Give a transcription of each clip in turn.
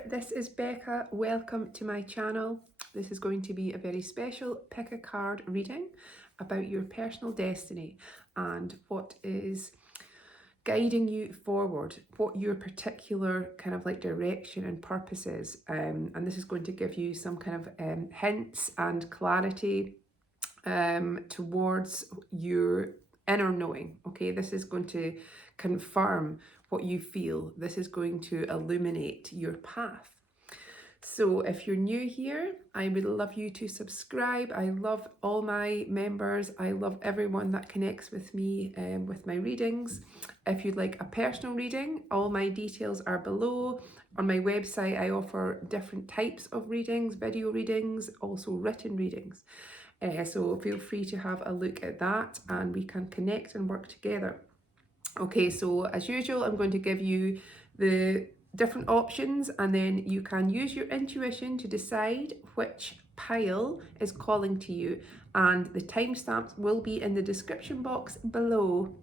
there, this is Becca. Welcome to my channel. This is going to be a very special pick a card reading about your personal destiny and what is guiding you forward, what your particular kind of like direction and purpose is. And this is going to give you some kind of hints and clarity towards your inner knowing. Okay, this is going to confirm what you feel. This is going to illuminate your path. So if you're new here, I would love you to subscribe. I love all my members. I love everyone that connects with me with my readings. If you'd like a personal reading, all my details are below. On my website, I offer different types of readings, video readings, also written readings. So feel free to have a look at that and we can connect and work together. Okay, so as usual, I'm going to give you the different options and then you can use your intuition to decide which pile is calling to you, and the timestamps will be in the description box below.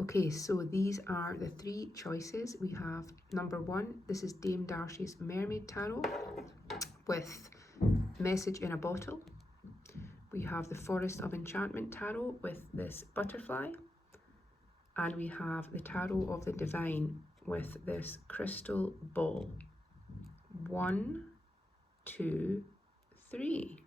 Okay, so these are the three choices. We have number one, this is Dame Darcy's Mermaid Tarot with Message in a Bottle. We have the Forest of Enchantment Tarot with this butterfly. And we have the Tarot of the Divine with this crystal ball. 1, 2, 3.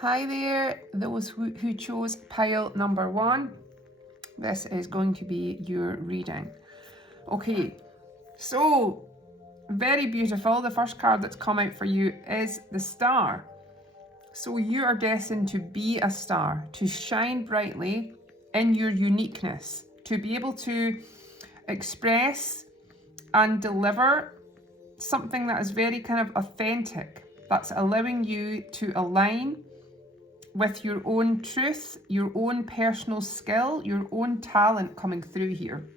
Hi there, those who chose pile number 1. This is going to be your reading. Okay, so very beautiful. The first card that's come out for you is the Star. So you are destined to be a star, to shine brightly in your uniqueness, to be able to express and deliver something that is very kind of authentic, that's allowing you to align with your own truth, your own personal skill, your own talent coming through here.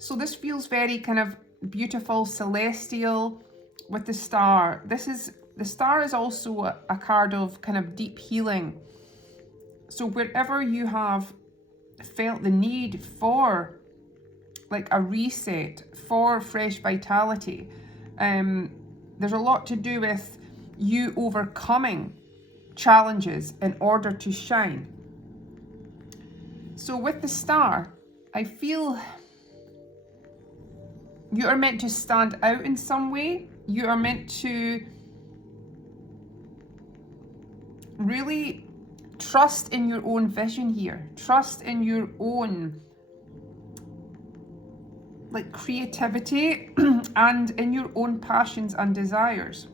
So this feels very kind of beautiful, celestial with the Star. The Star is also a card of kind of deep healing. So wherever you have felt the need for like a reset, for fresh vitality, there's a lot to do with you overcoming challenges in order to shine. So with the Star, I feel you are meant to stand out in some way. You are meant to really trust in your own vision here. Trust in your own like creativity and in your own passions and desires.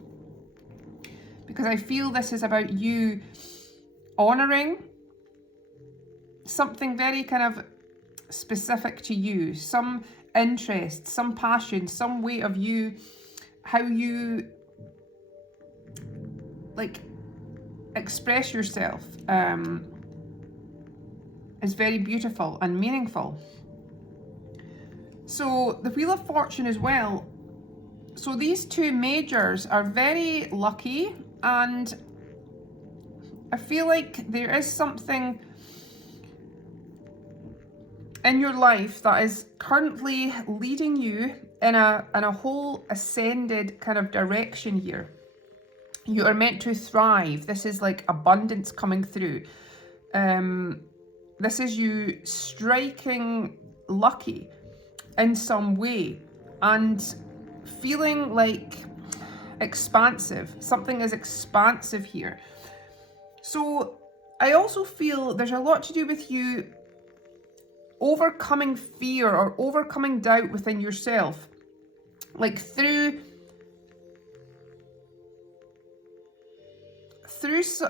Because I feel this is about you honoring something very kind of specific to you, some interest, some passion, some way of you, how you like express yourself is very beautiful and meaningful. So the Wheel of Fortune as well. So these two majors are very lucky, and I feel like there is something in your life that is currently leading you in a whole ascended kind of direction here. You are meant to thrive. This is like abundance coming through. This is you striking lucky in some way and feeling like expansive. Something is expansive here. So I also feel there's a lot to do with you overcoming fear or overcoming doubt within yourself, like through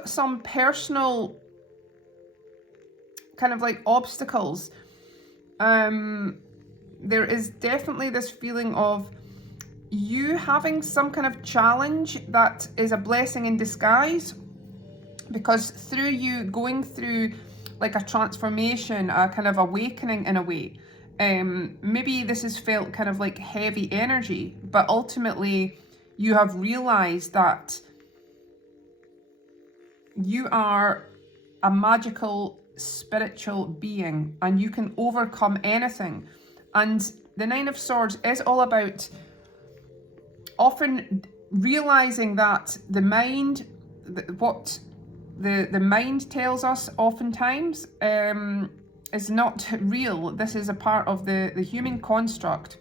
some personal kind of like obstacles. There is definitely this feeling of you having some kind of challenge that is a blessing in disguise, because through you going through like a transformation, a kind of awakening in a way, maybe this has felt kind of like heavy energy, but ultimately you have realized that you are a magical spiritual being and you can overcome anything. And the Nine of Swords is all about often realizing that the mind, what the mind tells us oftentimes is not real. This is a part of the human construct,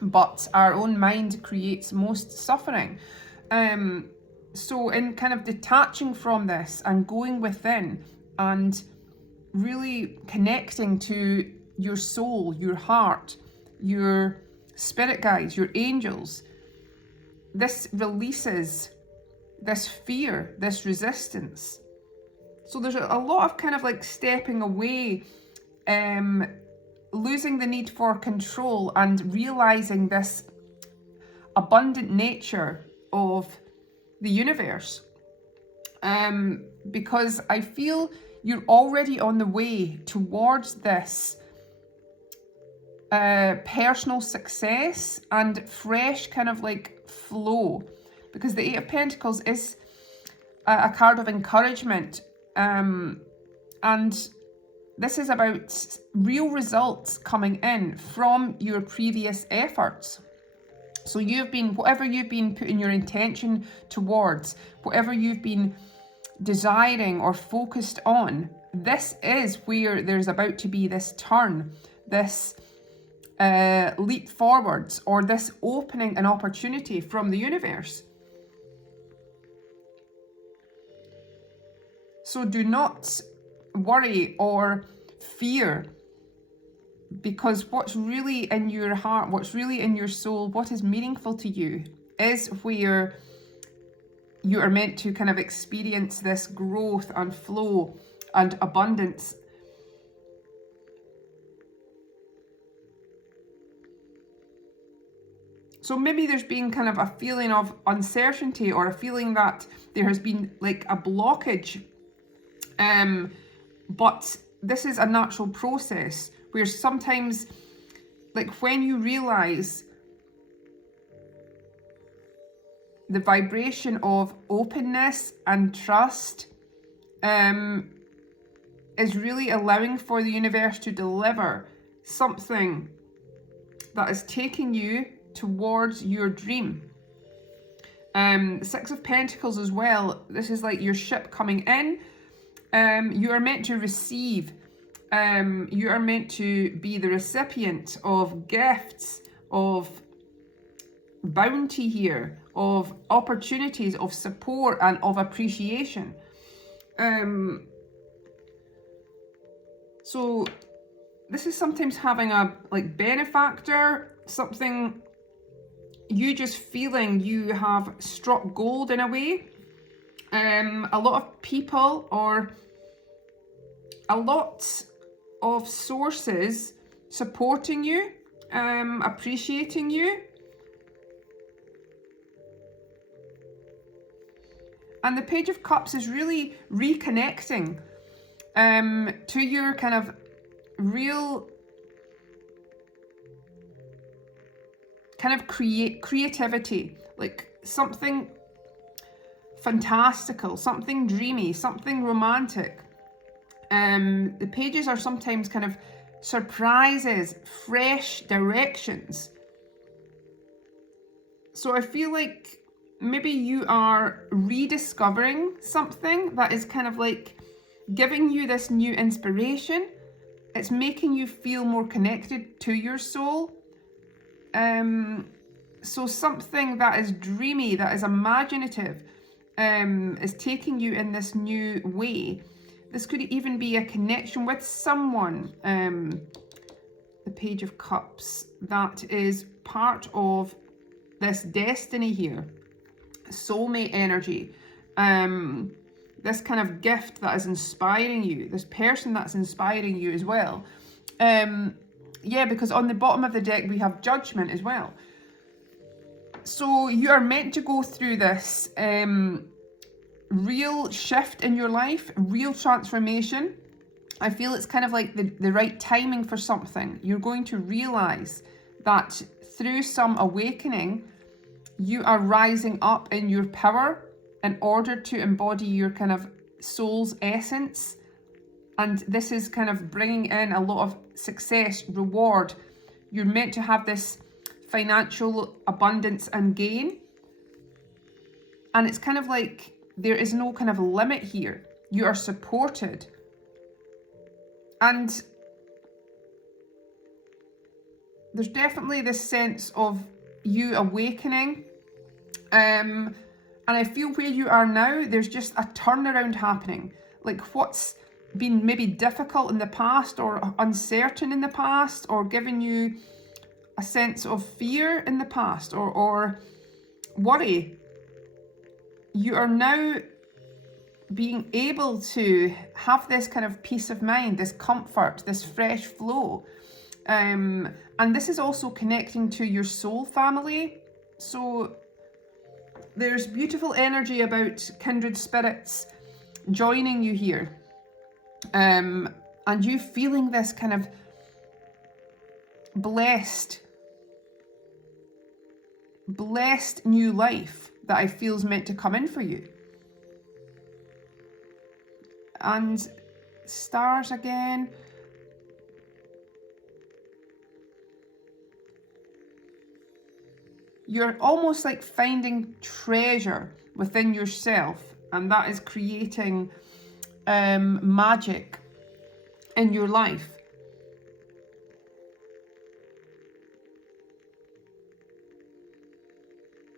but our own mind creates most suffering. So in kind of detaching from this and going within and really connecting to your soul, your heart, your spirit guides, your angels, this releases this fear, this resistance. So there's a lot of kind of like stepping away, losing the need for control and realizing this abundant nature of the universe. Because I feel you're already on the way towards this personal success and fresh kind of like flow, because the Eight of Pentacles is a card of encouragement, and this is about real results coming in from your previous efforts. So whatever you've been putting your intention towards, whatever you've been desiring or focused on, this is where there's about to be this turn, this leap forwards, or this opening an opportunity from the universe. So do not worry or fear, because what's really in your heart, what's really in your soul, what is meaningful to you is where you are meant to kind of experience this growth and flow and abundance. So maybe there's been kind of a feeling of uncertainty or a feeling that there has been like a blockage. But this is a natural process where sometimes, like when you realize the vibration of openness and trust is really allowing for the universe to deliver something that is taking you towards your dream. Six of Pentacles as well. This is like your ship coming in. You are meant to receive. You are meant to be the recipient of gifts, of bounty here, of opportunities, of support and of appreciation. So this is sometimes having a like benefactor, something you just feeling you have struck gold in a way. A lot of people or a lot of sources supporting you, appreciating you. And the Page of Cups is really reconnecting to your kind of real kind of creativity, like something fantastical, something dreamy, something romantic. The pages are sometimes kind of surprises, fresh directions. So I feel like maybe you are rediscovering something that is kind of like giving you this new inspiration. It's making you feel more connected to your soul. So something that is dreamy, that is imaginative, is taking you in this new way. This could even be a connection with someone, the Page of Cups, that is part of this destiny here, soulmate energy, this kind of gift that is inspiring you, this person that's inspiring you as well. Yeah, because on the bottom of the deck we have Judgment as well. So you are meant to go through this real shift in your life, real transformation. I feel it's kind of like the right timing for something. You're going to realize that through some awakening, you are rising up in your power in order to embody your kind of soul's essence. And this is kind of bringing in a lot of success, reward. You're meant to have this financial abundance and gain. And it's kind of like there is no kind of limit here. You are supported. And there's definitely this sense of you awakening. And I feel where you are now, there's just a turnaround happening. Like what's been maybe difficult in the past or uncertain in the past or given you a sense of fear in the past or worry, you are now being able to have this kind of peace of mind, this comfort, this fresh flow. And this is also connecting to your soul family. So there's beautiful energy about kindred spirits joining you here. And you feeling this kind of blessed new life that I feel is meant to come in for you. And stars again. You're almost like finding treasure within yourself, and that is creating magic in your life.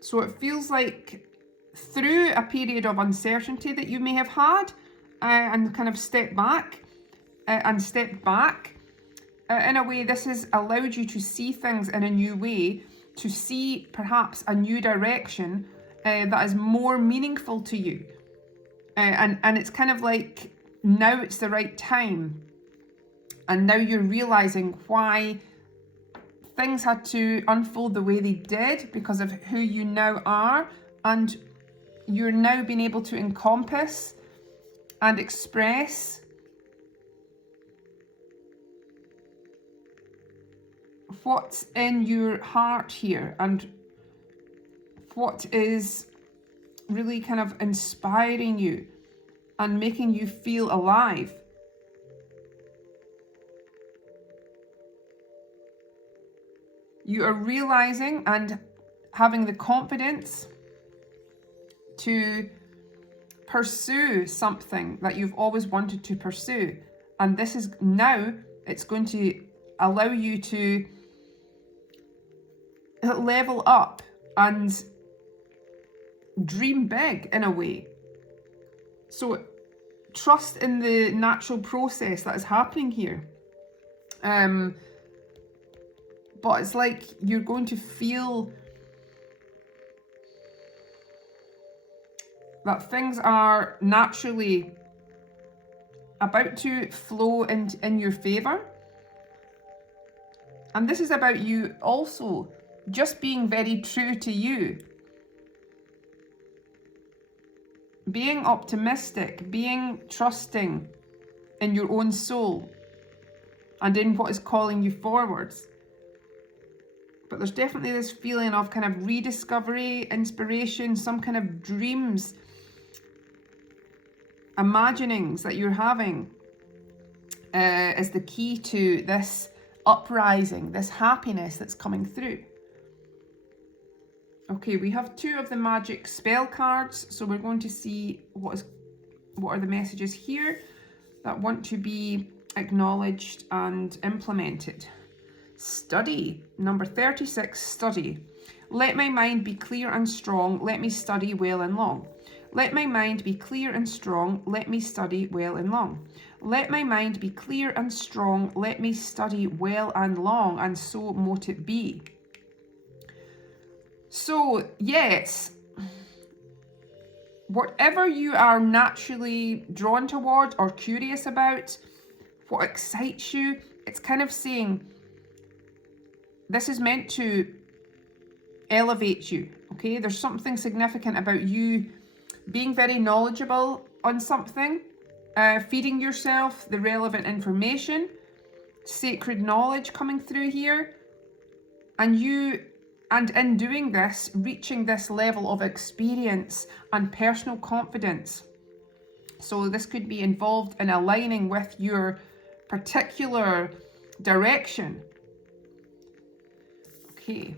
So it feels like through a period of uncertainty that you may have had and kind of stepped back, in a way this has allowed you to see things in a new way, to see perhaps a new direction that is more meaningful to you. And it's kind of like now it's the right time. And now you're realizing why things had to unfold the way they did because of who you now are. And you're now being able to encompass and express what's in your heart here and what is really kind of inspiring you and making you feel alive. You are realizing and having the confidence to pursue something that you've always wanted to pursue. And this is now, it's going to allow you to level up and dream big in a way. So trust in the natural process that is happening here. But it's like you're going to feel that things are naturally about to flow in your favor. And this is about you also just being very true to you. Being optimistic, being trusting in your own soul and in what is calling you forwards. But there's definitely this feeling of kind of rediscovery, inspiration, some kind of dreams, imaginings that you're having is the key to this uprising, this happiness that's coming through. Okay, we have 2 of the magic spell cards, so we're going to see what are the messages here that want to be acknowledged and implemented. Study, number 36, study. Let my mind be clear and strong, let me study well and long. Let my mind be clear and strong, let me study well and long. Let my mind be clear and strong, let me study well and long, and so mote it be. So, yes, whatever you are naturally drawn toward or curious about, what excites you, it's kind of saying, this is meant to elevate you, okay? There's something significant about you being very knowledgeable on something, feeding yourself the relevant information, sacred knowledge coming through here, and in doing this, reaching this level of experience and personal confidence So this could be involved in aligning with your particular direction. Okay.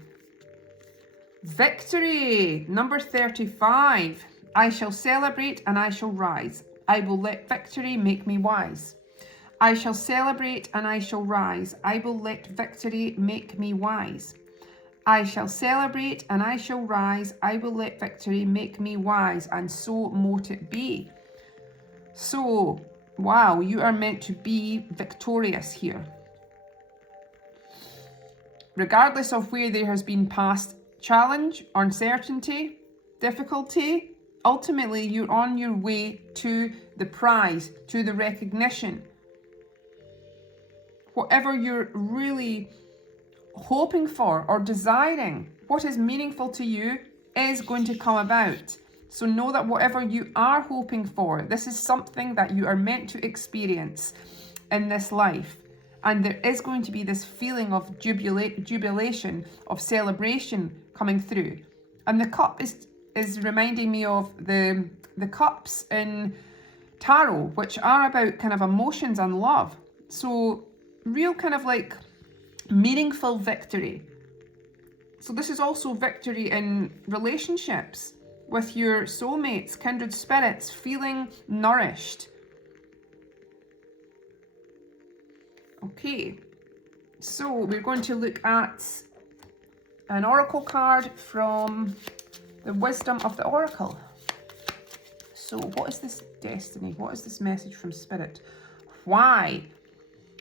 Victory, number 35. I shall celebrate and I shall rise. I will let victory make me wise. I shall celebrate and I shall rise. I will let victory make me wise. I shall celebrate and I shall rise. I will let victory make me wise, and so mote it be. So, wow, you are meant to be victorious here. Regardless of where there has been past challenge, uncertainty, difficulty, ultimately you're on your way to the prize, to the recognition. Whatever you're really hoping for or desiring, what is meaningful to you is going to come about. So know that whatever you are hoping for, this is something that you are meant to experience in this life. And there is going to be this feeling of jubilation, of celebration coming through. And the cup is reminding me of the cups in tarot, which are about kind of emotions and love. So real kind of like meaningful victory. So this is also victory in relationships with your soulmates, kindred spirits, feeling nourished. Okay, so we're going to look at an oracle card from the Wisdom of the Oracle. So what is this destiny? What is this message from Spirit? Why?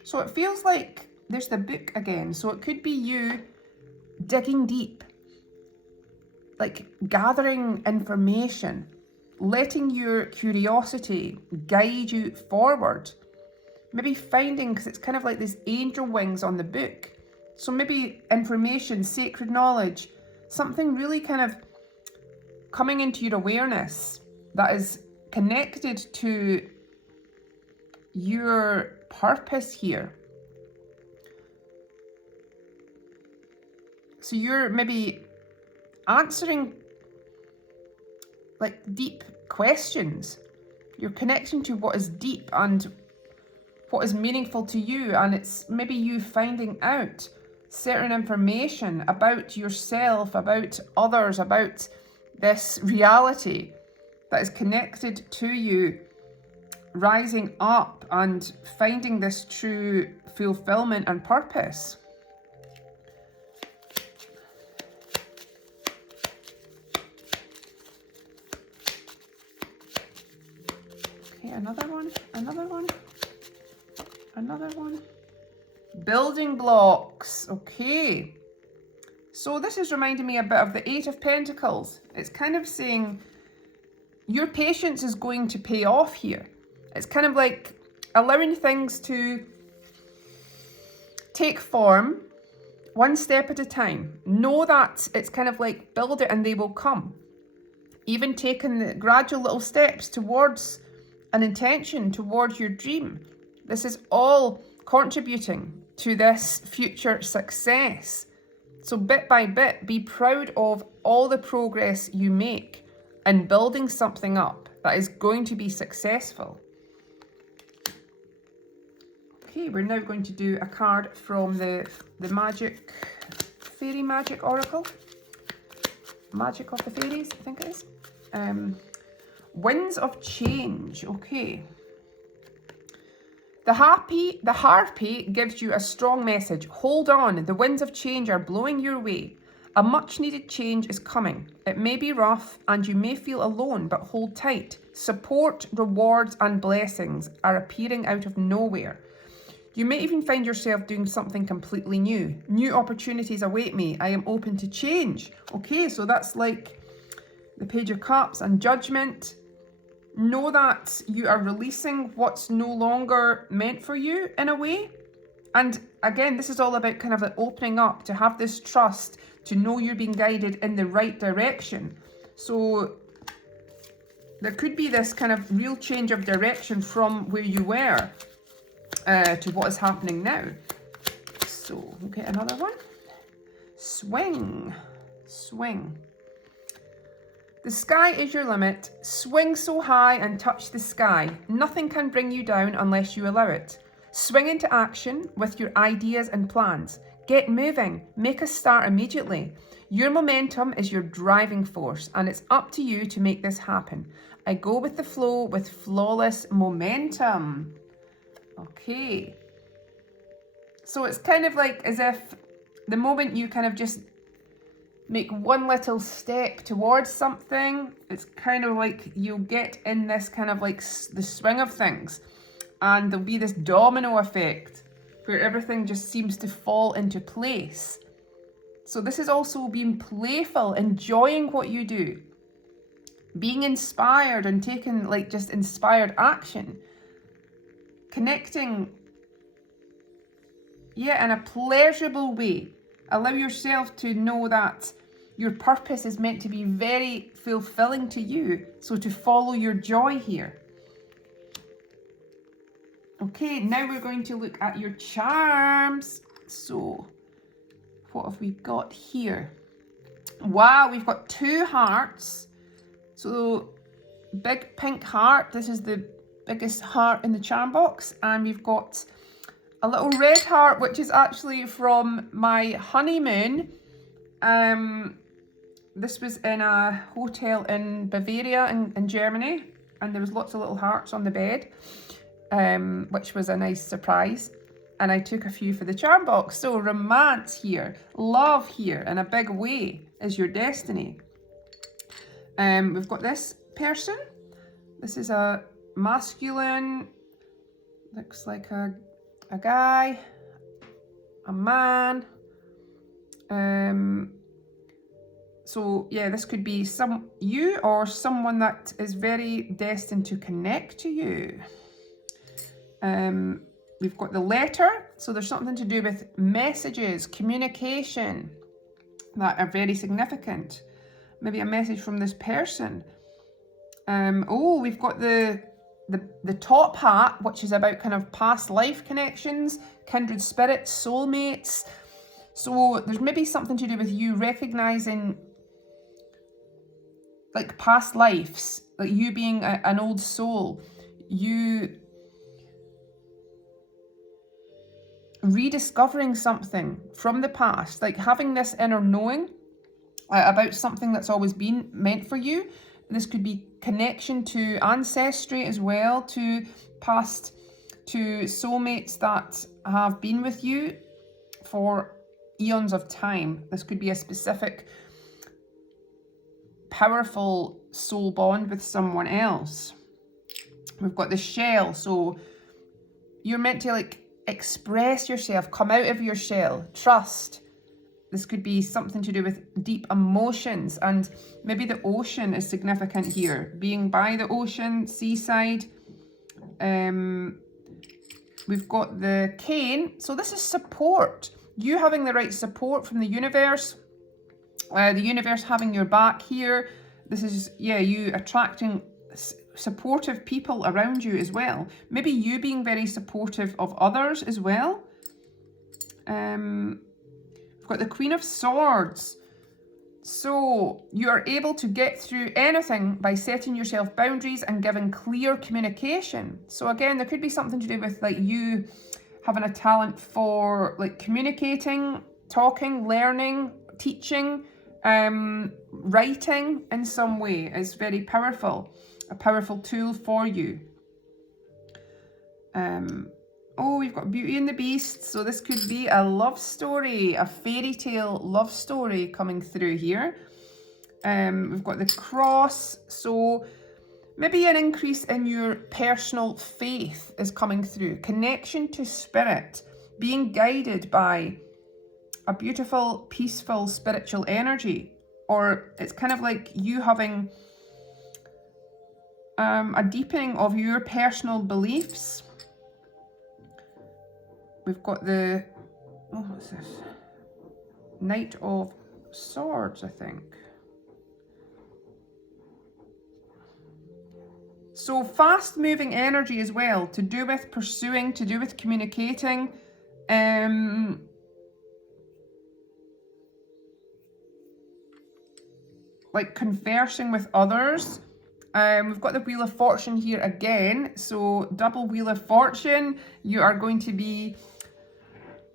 So it feels like there's the book again. So it could be you digging deep, like gathering information, letting your curiosity guide you forward. Maybe finding, because it's kind of like these angel wings on the book. So maybe information, sacred knowledge, something really kind of coming into your awareness that is connected to your purpose here. So you're maybe answering like deep questions. You're connecting to what is deep and what is meaningful to you, and it's maybe you finding out certain information about yourself, about others, about this reality that is connected to you, rising up and finding this true fulfillment and purpose. Okay, another one. Building blocks. Okay. So this is reminding me a bit of the Eight of Pentacles. It's kind of saying your patience is going to pay off here. It's kind of like allowing things to take form one step at a time. Know that it's kind of like build it and they will come. Even taking the gradual little steps towards an intention, towards your dream. This is all contributing to this future success. So bit by bit, be proud of all the progress you make in building something up that is going to be successful. Okay, we're now going to do a card from the Magic, Fairy Magic Oracle. Magic of the Fairies, I think it is. Winds of Change, okay. The Harpy gives you a strong message. Hold on, the winds of change are blowing your way. A much needed change is coming. It may be rough and you may feel alone, but hold tight. Support, rewards and blessings are appearing out of nowhere. You may even find yourself doing something completely new. New opportunities await me. I am open to change. Okay, so that's like the Page of Cups and Judgment. Know that you are releasing what's no longer meant for you in a way. And again, this is all about kind of like opening up to have this trust, to know you're being guided in the right direction. So there could be this kind of real change of direction from where you were to what is happening now. So we'll get another one. Swing. The sky is your limit. Swing so high and touch the sky. Nothing can bring you down unless you allow it. Swing into action with your ideas and plans. Get moving. Make a start immediately. Your momentum is your driving force, and it's up to you to make this happen. I go with the flow with flawless momentum. Okay. So it's kind of like as if the moment you kind of just make one little step towards something, it's kind of like you'll get in this kind of like the swing of things, and there'll be this domino effect where everything just seems to fall into place. So this is also being playful, enjoying what you do, being inspired and taking like just inspired action, connecting, yeah, in a pleasurable way. Allow yourself to know that your purpose is meant to be very fulfilling to you, so to follow your joy here. Okay, now we're going to look at your charms. So, what have we got here? Wow, we've got 2 hearts. So, big pink heart. This is the biggest heart in the charm box. And we've got a little red heart, which is actually from my honeymoon. This was in a hotel in Bavaria in Germany, and there was lots of little hearts on the bed, which was a nice surprise. And I took a few for the charm box. So romance here, love here in a big way is your destiny. We've got this person. This is a masculine, looks like a guy, a man. So yeah, this could be you or someone that is very destined to connect to you. We've got the letter, so there's something to do with messages, communication that are very significant. Maybe a message from this person. We've got the top hat, which is about kind of past life connections, kindred spirits, soulmates. So there's maybe something to do with you recognizing like past lives, like you being an old soul, you rediscovering something from the past, like having this inner knowing about something that's always been meant for you. This could be connection to ancestry as well, to past, to soulmates that have been with you for eons of time. This could be a specific powerful soul bond with someone else. We've got the shell, so you're meant to like express yourself, come out of your shell, trust. This could be something to do with deep emotions, and maybe the ocean is significant here, being by the ocean, seaside. We've got the cane, so this is support, you having the right support from the universe having your back here. This is, yeah, you attracting supportive people around you as well. Maybe you being very supportive of others as well. We've got the Queen of Swords. So you are able to get through anything by setting yourself boundaries and giving clear communication. So again, there could be something to do with like you having a talent for like communicating, talking, learning, teaching, writing in some way is very powerful, a powerful tool for you. We've got Beauty and the Beast, so this could be a love story, a fairy tale love story coming through here. We've got the Cross, so maybe an increase in your personal faith is coming through, connection to spirit, being guided by a beautiful, peaceful, spiritual energy, or it's kind of like you having a deepening of your personal beliefs. We've got the, what's this? Knight of Swords, I think. So fast moving energy as well, to do with pursuing, to do with communicating. like conversing with others. We've got the Wheel of Fortune here again. So double Wheel of Fortune, you are going to be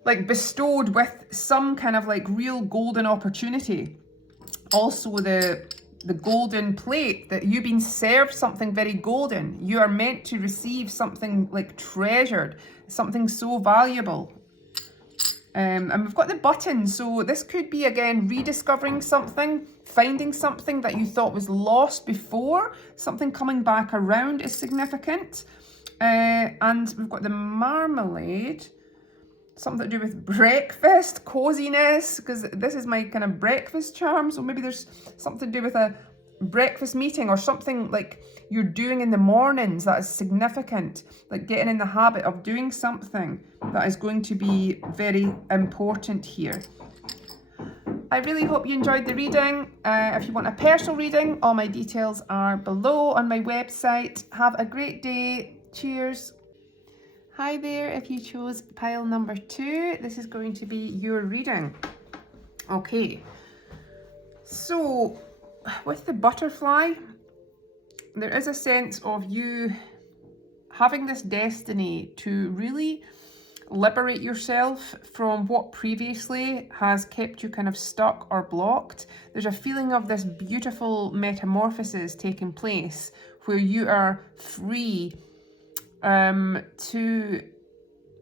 like bestowed with some kind of like real golden opportunity. Also the golden plate, that you've been served something very golden. You are meant to receive something like treasured, something so valuable. And we've got the button, so this could be again rediscovering something, finding something that you thought was lost before, something coming back around is significant. And we've got the marmalade, something to do with breakfast, coziness, because this is my kind of breakfast charm, so maybe there's something to do with a breakfast meeting or something like you're doing in the mornings that is significant, like getting in the habit of doing something that is going to be very important here. I really hope you enjoyed the reading. If you want a personal reading, all my details are below on my website. Have a great day. Cheers. Hi there, if you chose pile number 2, this is going to be your reading. Okay, so with the butterfly, there is a sense of you having this destiny to really liberate yourself from what previously has kept you kind of stuck or blocked. There's a feeling of this beautiful metamorphosis taking place where you are free to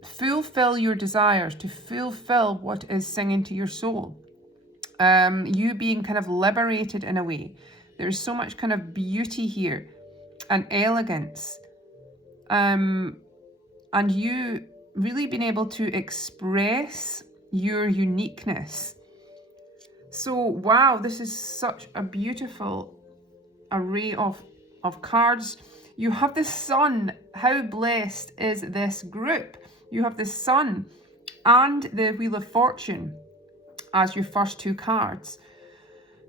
fulfill your desires, to fulfill what is singing to your soul. You being kind of liberated in a way. There's so much kind of beauty here and elegance. And you really being able to express your uniqueness. So, wow, this is such a beautiful array of cards. You have the Sun. How blessed is this group? You have the Sun and the Wheel of Fortune as your first 2 cards.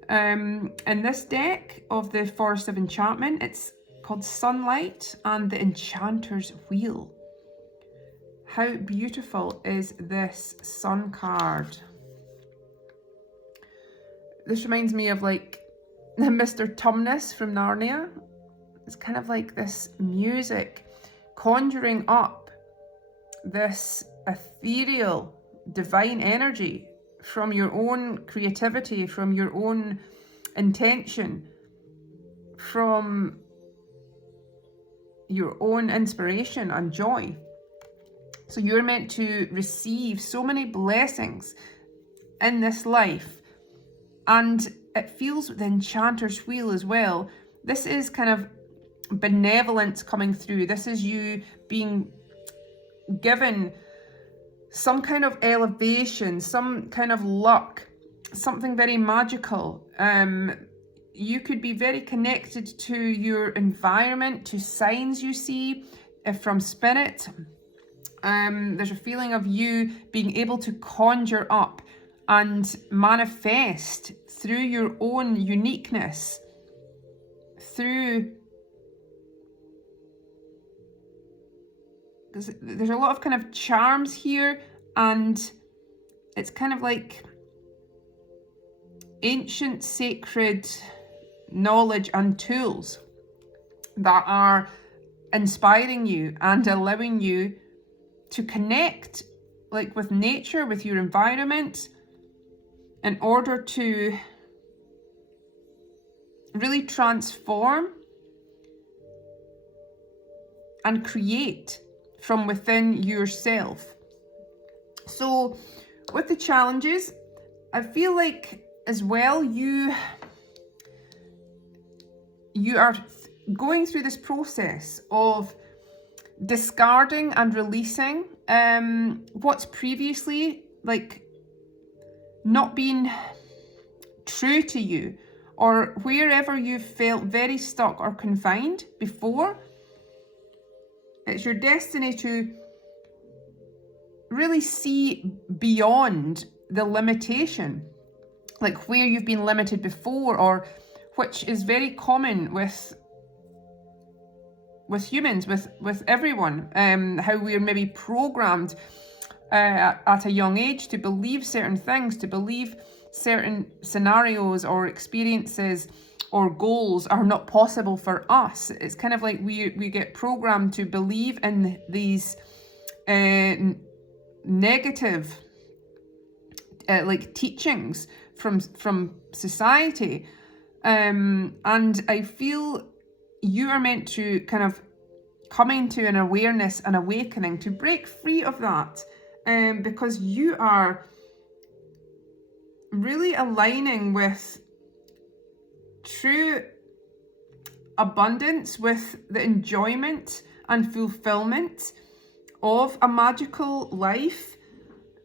In this deck of the Forest of Enchantment, it's called Sunlight and the Enchanter's Wheel. How beautiful is this Sun card? This reminds me of like Mr. Tumnus from Narnia. It's kind of like this music conjuring up this ethereal divine energy from your own creativity, from your own intention, from your own inspiration and joy. So you're meant to receive so many blessings in this life. And it feels with the Enchanter's Wheel as well. This is kind of benevolence coming through. This is you being given some kind of elevation, some kind of luck, something very magical. You could be very connected to your environment, to signs you see from spirit. There's a feeling of you being able to conjure up and manifest through your own uniqueness, through... There's a lot of kind of charms here, and it's kind of like ancient sacred knowledge and tools that are inspiring you and allowing you to connect like with nature, with your environment, in order to really transform and create from within yourself. So with the challenges, I feel like as well you are going through this process of discarding and releasing what's previously like not been true to you, or wherever you felt very stuck or confined before. It's your destiny to really see beyond the limitation, like where you've been limited before, or which is very common with humans, with everyone, how we're maybe programmed at a young age to believe certain things, to believe certain scenarios or experiences or goals are not possible for us. It's kind of like we get programmed to believe in these negative like teachings from society, and I feel you are meant to kind of come into an awareness, an awakening, to break free of that, because you are really aligning with true abundance, with the enjoyment and fulfillment of a magical life.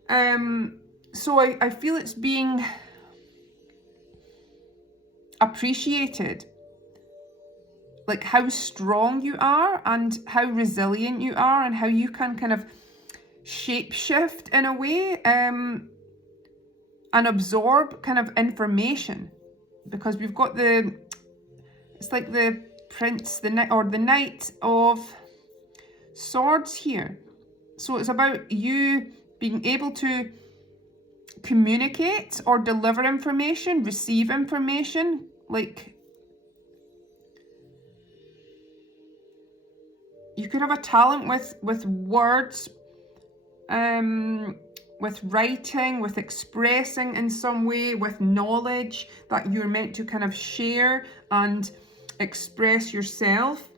So I feel it's being appreciated, like how strong you are and how resilient you are, and how you can kind of shapeshift in a way, and absorb kind of information, because we've got it's like the Prince, the Knight of Swords here. So it's about you being able to communicate or deliver information, receive information, like you could have a talent with words, with writing, with expressing in some way, with knowledge that you're meant to kind of share and express yourself.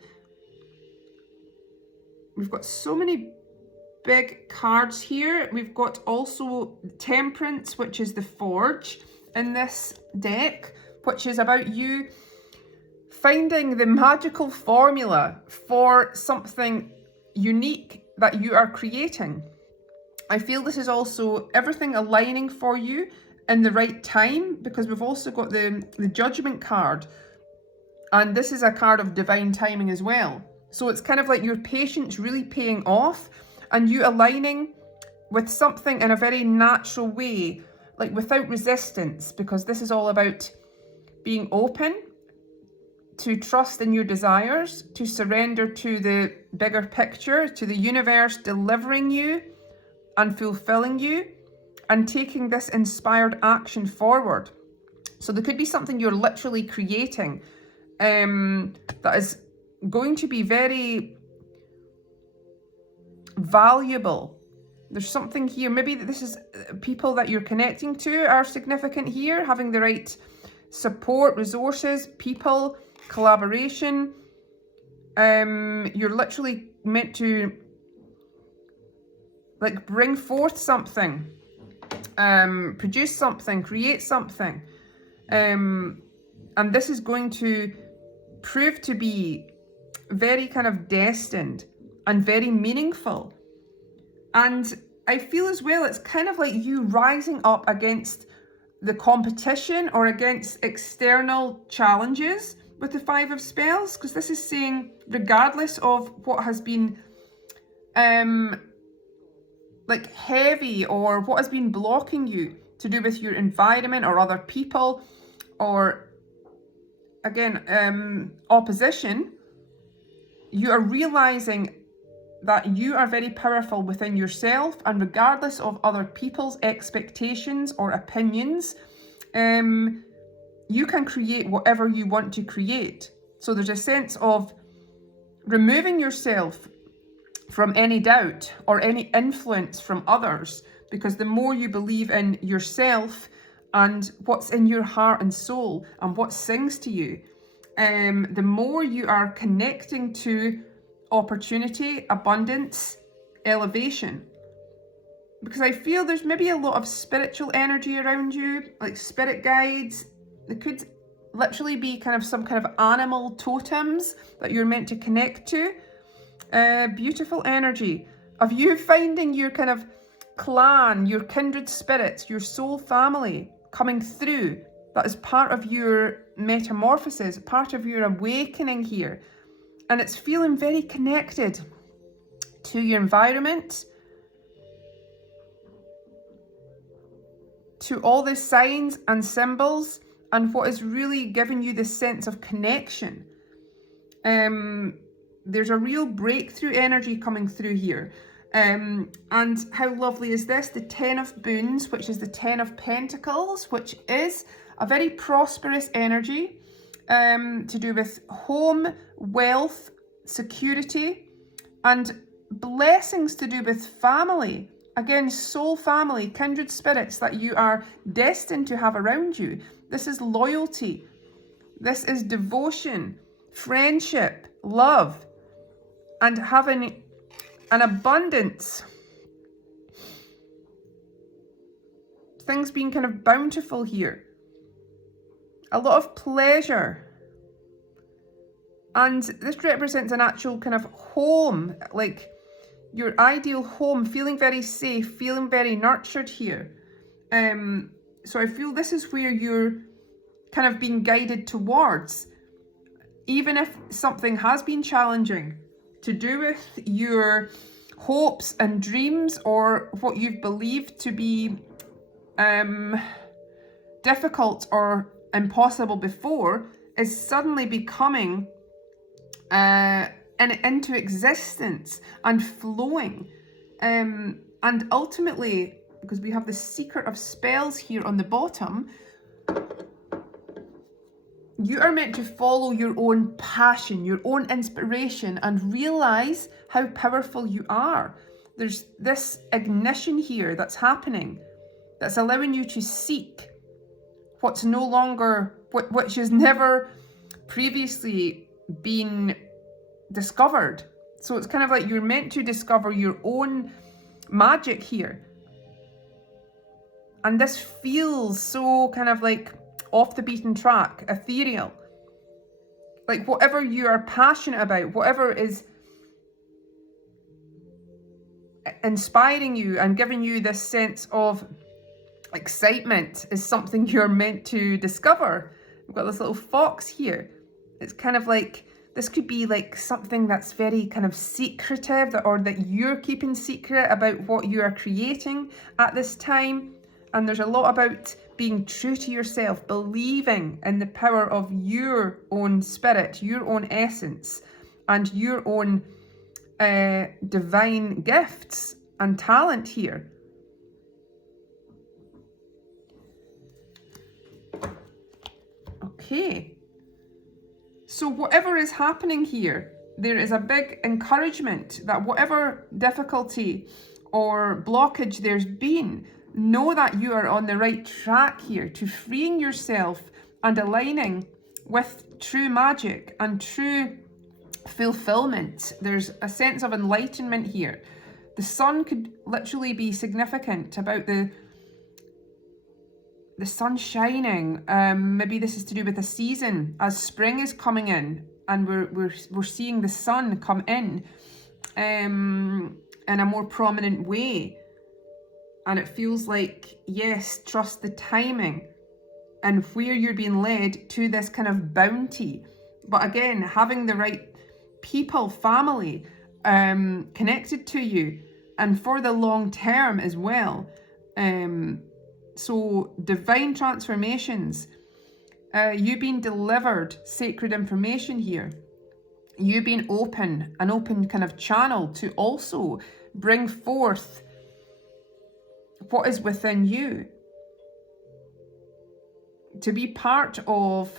We've got so many big cards here. We've got also Temperance, which is the Forge in this deck, which is about you finding the magical formula for something unique that you are creating. I feel this is also everything aligning for you in the right time, because we've also got the Judgment card, and this is a card of divine timing as well. So it's kind of like your patience really paying off, and you aligning with something in a very natural way, like without resistance, because this is all about being open to trust in your desires, to surrender to the bigger picture, to the universe delivering you and fulfilling you, and taking this inspired action forward. So there could be something you're literally creating that is going to be very valuable. There's something here, maybe this is people that you're connecting to are significant here, having the right support, resources, people, collaboration. You're literally meant to like bring forth something, produce something, create something, and this is going to prove to be very kind of destined and very meaningful. And I feel as well it's kind of like you rising up against the competition or against external challenges with the Five of Spells, because this is saying regardless of what has been like heavy or what has been blocking you to do with your environment or other people, or again opposition, you are realizing that you are very powerful within yourself, and regardless of other people's expectations or opinions, you can create whatever you want to create. So there's a sense of removing yourself from any doubt or any influence from others, because the more you believe in yourself and what's in your heart and soul and what sings to you, the more you are connecting to opportunity, abundance, elevation. Because I feel there's maybe a lot of spiritual energy around you, like spirit guides. There could literally be kind of some kind of animal totems that you're meant to connect to. Beautiful energy of you finding your kind of clan, your kindred spirits, your soul family coming through. That is part of your metamorphosis, part of your awakening here. And it's feeling very connected to your environment, to all the signs and symbols, and what is really giving you this sense of connection. There's a real breakthrough energy coming through here. And how lovely is this? The 10 of Boons, which is the 10 of Pentacles, which is a very prosperous energy to do with home, wealth, security, and blessings to do with family. Again, soul family, kindred spirits that you are destined to have around you. This is loyalty. This is devotion, friendship, love, and having an abundance. Things being kind of bountiful here. A lot of pleasure. And this represents an actual kind of home, like your ideal home, feeling very safe, feeling very nurtured here. So I feel this is where you're kind of being guided towards, even if something has been challenging to do with your hopes and dreams, or what you've believed to be difficult or impossible before, is suddenly becoming into existence and flowing. And ultimately, because we have the Secret of Spells here on the bottom, you are meant to follow your own passion, your own inspiration, and realize how powerful you are. There's this ignition here that's happening, that's allowing you to seek what's no longer, which has never previously been discovered. So it's kind of like you're meant to discover your own magic here. And this feels so kind of like off the beaten track, ethereal. Like whatever you are passionate about, whatever is inspiring you and giving you this sense of excitement, is something you're meant to discover. We've got this little fox here. It's kind of like, this could be like something that's very kind of secretive, or that you're keeping secret about what you are creating at this time. And there's a lot about being true to yourself, believing in the power of your own spirit, your own essence, and your own divine gifts and talent here. Okay. So whatever is happening here, there is a big encouragement that whatever difficulty or blockage there's been, know that you are on the right track here to freeing yourself and aligning with true magic and true fulfillment. There's a sense of enlightenment here. The sun could literally be significant about the sun shining. Maybe this is to do with a season as spring is coming in, and we're seeing the sun come in a more prominent way. And it feels like, yes, trust the timing and where you're being led to this kind of bounty. But again, having the right people, family, connected to you, and for the long term as well. So divine transformations, you being delivered sacred information here, you being open, an open kind of channel to also bring forth what is within you, to be part of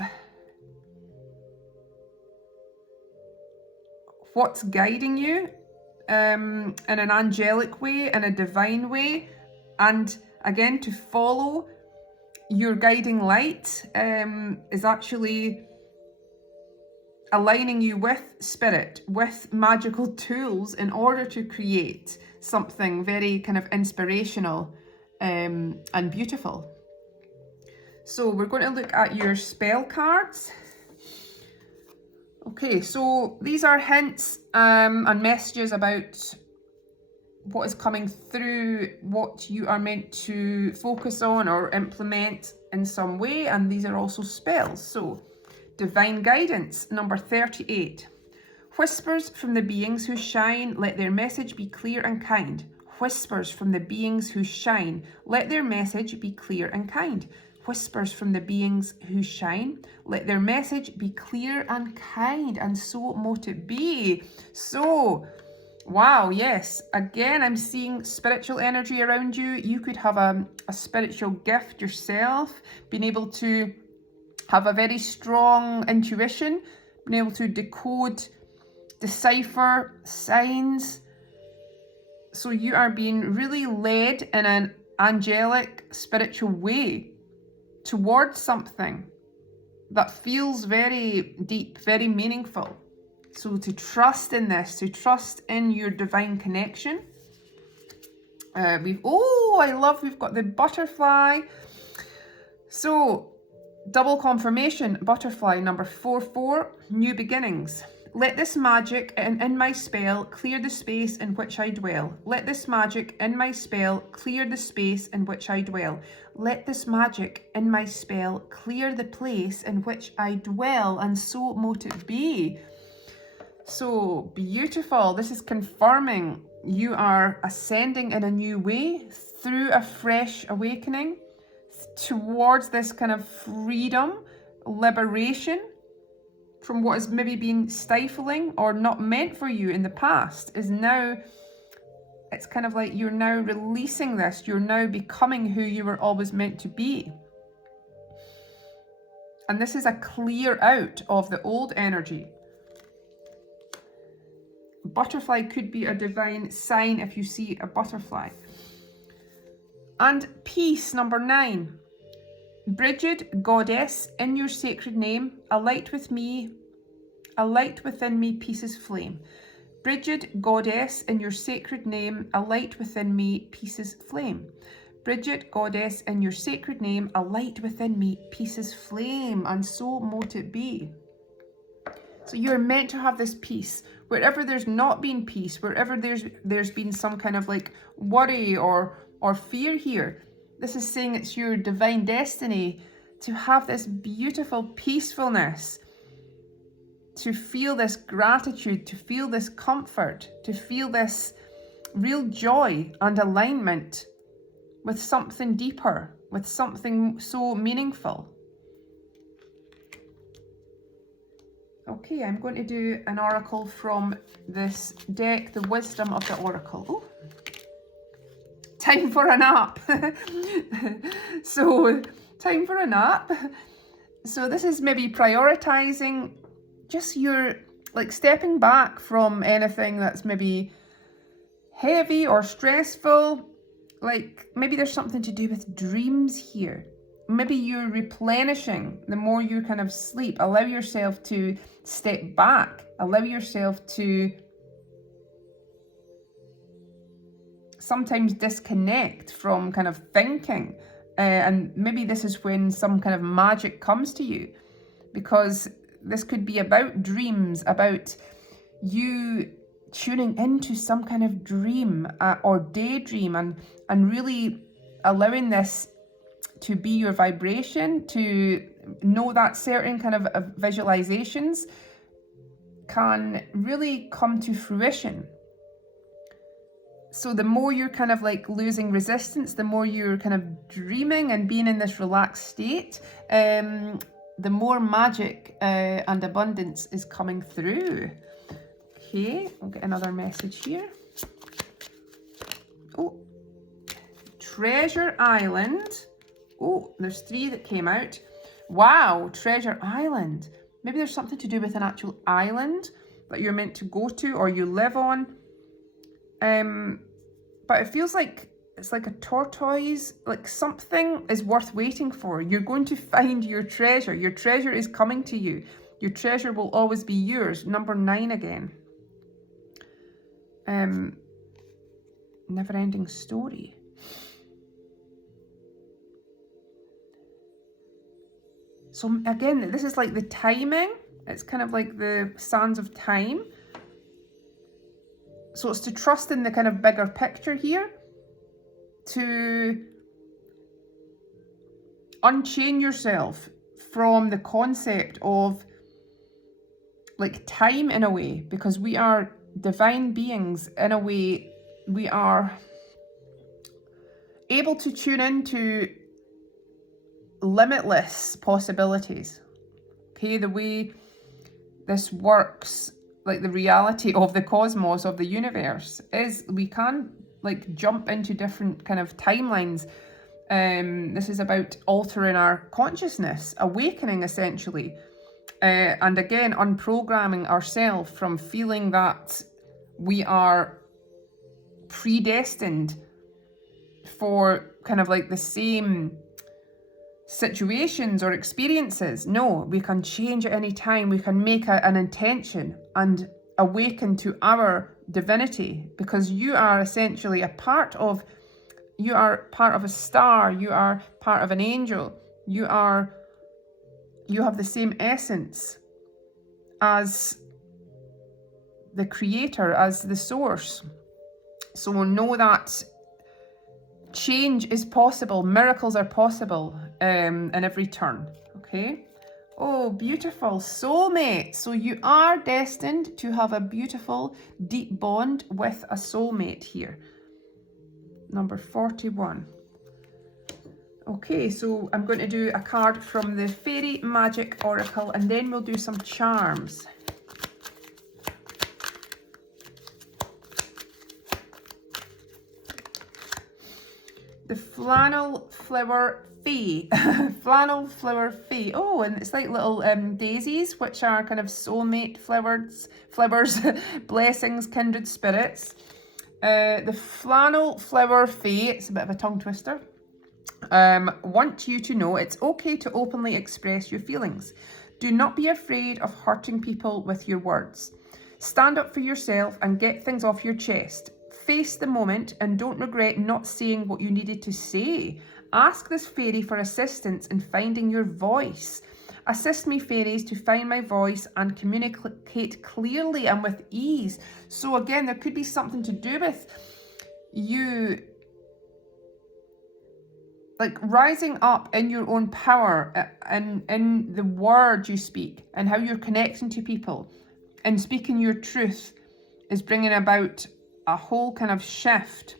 what's guiding you in an angelic way, in a divine way, and again, to follow your guiding light is actually aligning you with spirit, with magical tools, in order to create something very kind of inspirational and beautiful. So we're going to look at your spell cards. Okay, so these are hints and messages about what is coming through, what you are meant to focus on or implement in some way, and these are also spells. So, divine guidance, number 38. Whispers from the beings who shine, let their message be clear and kind. Whispers from the beings who shine, let their message be clear and kind. Whispers from the beings who shine, let their message be clear and kind, and so mote it be. So, Wow, yes. Again, I'm seeing spiritual energy around you. You could have a spiritual gift yourself, being able to have a very strong intuition, being able to decode, decipher signs. So you are being really led in an angelic, spiritual way towards something that feels very deep, very meaningful. So to trust in this, to trust in your divine connection. We've got the butterfly. So double confirmation, butterfly number 4, new beginnings. Let this magic in my spell clear the space in which I dwell. Let this magic in my spell clear the space in which I dwell. Let this magic in my spell clear the place in which I dwell, and so mote it be. So beautiful. This is confirming you are ascending in a new way through a fresh awakening towards this kind of freedom, liberation from what has maybe been stifling or not meant for you in the past is now, it's kind of like you're now releasing this. You're now becoming who you were always meant to be. And this is a clear out of the old energy. Butterfly could be a divine sign if you see a butterfly. And peace, number 9. Bridget, goddess, in your sacred name, a light within me, peace's flame. Bridget, goddess, in your sacred name, a light within me, peace's flame. Bridget, goddess, in your sacred name, a light within me, peace's flame, and so mote it be. So you're meant to have this peace. Wherever there's not been peace, wherever there's been some kind of like worry or fear here, this is saying it's your divine destiny to have this beautiful peacefulness, to feel this gratitude, to feel this comfort, to feel this real joy and alignment with something deeper, with something so meaningful. Okay, I'm going to do an oracle from this deck, the Wisdom of the Oracle. Oh, time for a nap. So, time for a nap. So this is maybe prioritizing just your, like, stepping back from anything that's maybe heavy or stressful. Like, maybe there's something to do with dreams here. Maybe you're replenishing the more you kind of sleep. Allow yourself to step back. Allow yourself to sometimes disconnect from kind of thinking. And maybe this is when some kind of magic comes to you, because this could be about dreams, about you tuning into some kind of dream or daydream, and really allowing this to be your vibration, to know that certain kind of visualizations can really come to fruition. So the more you're kind of like losing resistance, the more you're kind of dreaming and being in this relaxed state, the more magic and abundance is coming through. Okay, I'll get another message here. Oh, Treasure Island. Oh, there's 3 that came out. Wow, Treasure Island. Maybe there's something to do with an actual island that you're meant to go to or you live on. But it feels like it's like a tortoise, like something is worth waiting for. You're going to find your treasure. Your treasure is coming to you. Your treasure will always be yours. Number 9 again. Never ending story. So again, this is like the timing. It's kind of like the sands of time. So it's to trust in the kind of bigger picture here, to unchain yourself from the concept of like time in a way, because we are divine beings in a way. We are able to tune into limitless possibilities. Okay, the way this works like the reality of the cosmos, of the universe, is we can like jump into different kind of timelines. This is about altering our consciousness, awakening essentially, and again unprogramming ourselves from feeling that we are predestined for kind of like the same situations or experiences. No, we can change at any time. We can make an intention and awaken to our divinity, because you are essentially you are part of a star, you are part of an angel, you have the same essence as the creator, as the source. So know that change is possible, miracles are possible in every turn, okay? Oh, beautiful, soulmate. So you are destined to have a beautiful, deep bond with a soulmate here. Number 41. Okay, so I'm going to do a card from the Fairy Magic Oracle, and then we'll do some charms. The Flannel Flower Fee. Flannel Flower Fee. Oh, and it's like little daisies, which are kind of soulmate flowers, blessings, kindred spirits. The Flannel Flower Fee, it's a bit of a tongue twister, want you to know it's okay to openly express your feelings. Do not be afraid of hurting people with your words. Stand up for yourself and get things off your chest. Face the moment and don't regret not saying what you needed to say. Ask this fairy for assistance in finding your voice. Assist me, fairies, to find my voice and communicate clearly and with ease. So again, there could be something to do with you like rising up in your own power and in the words you speak and how you're connecting to people and speaking your truth is bringing about a whole kind of shift.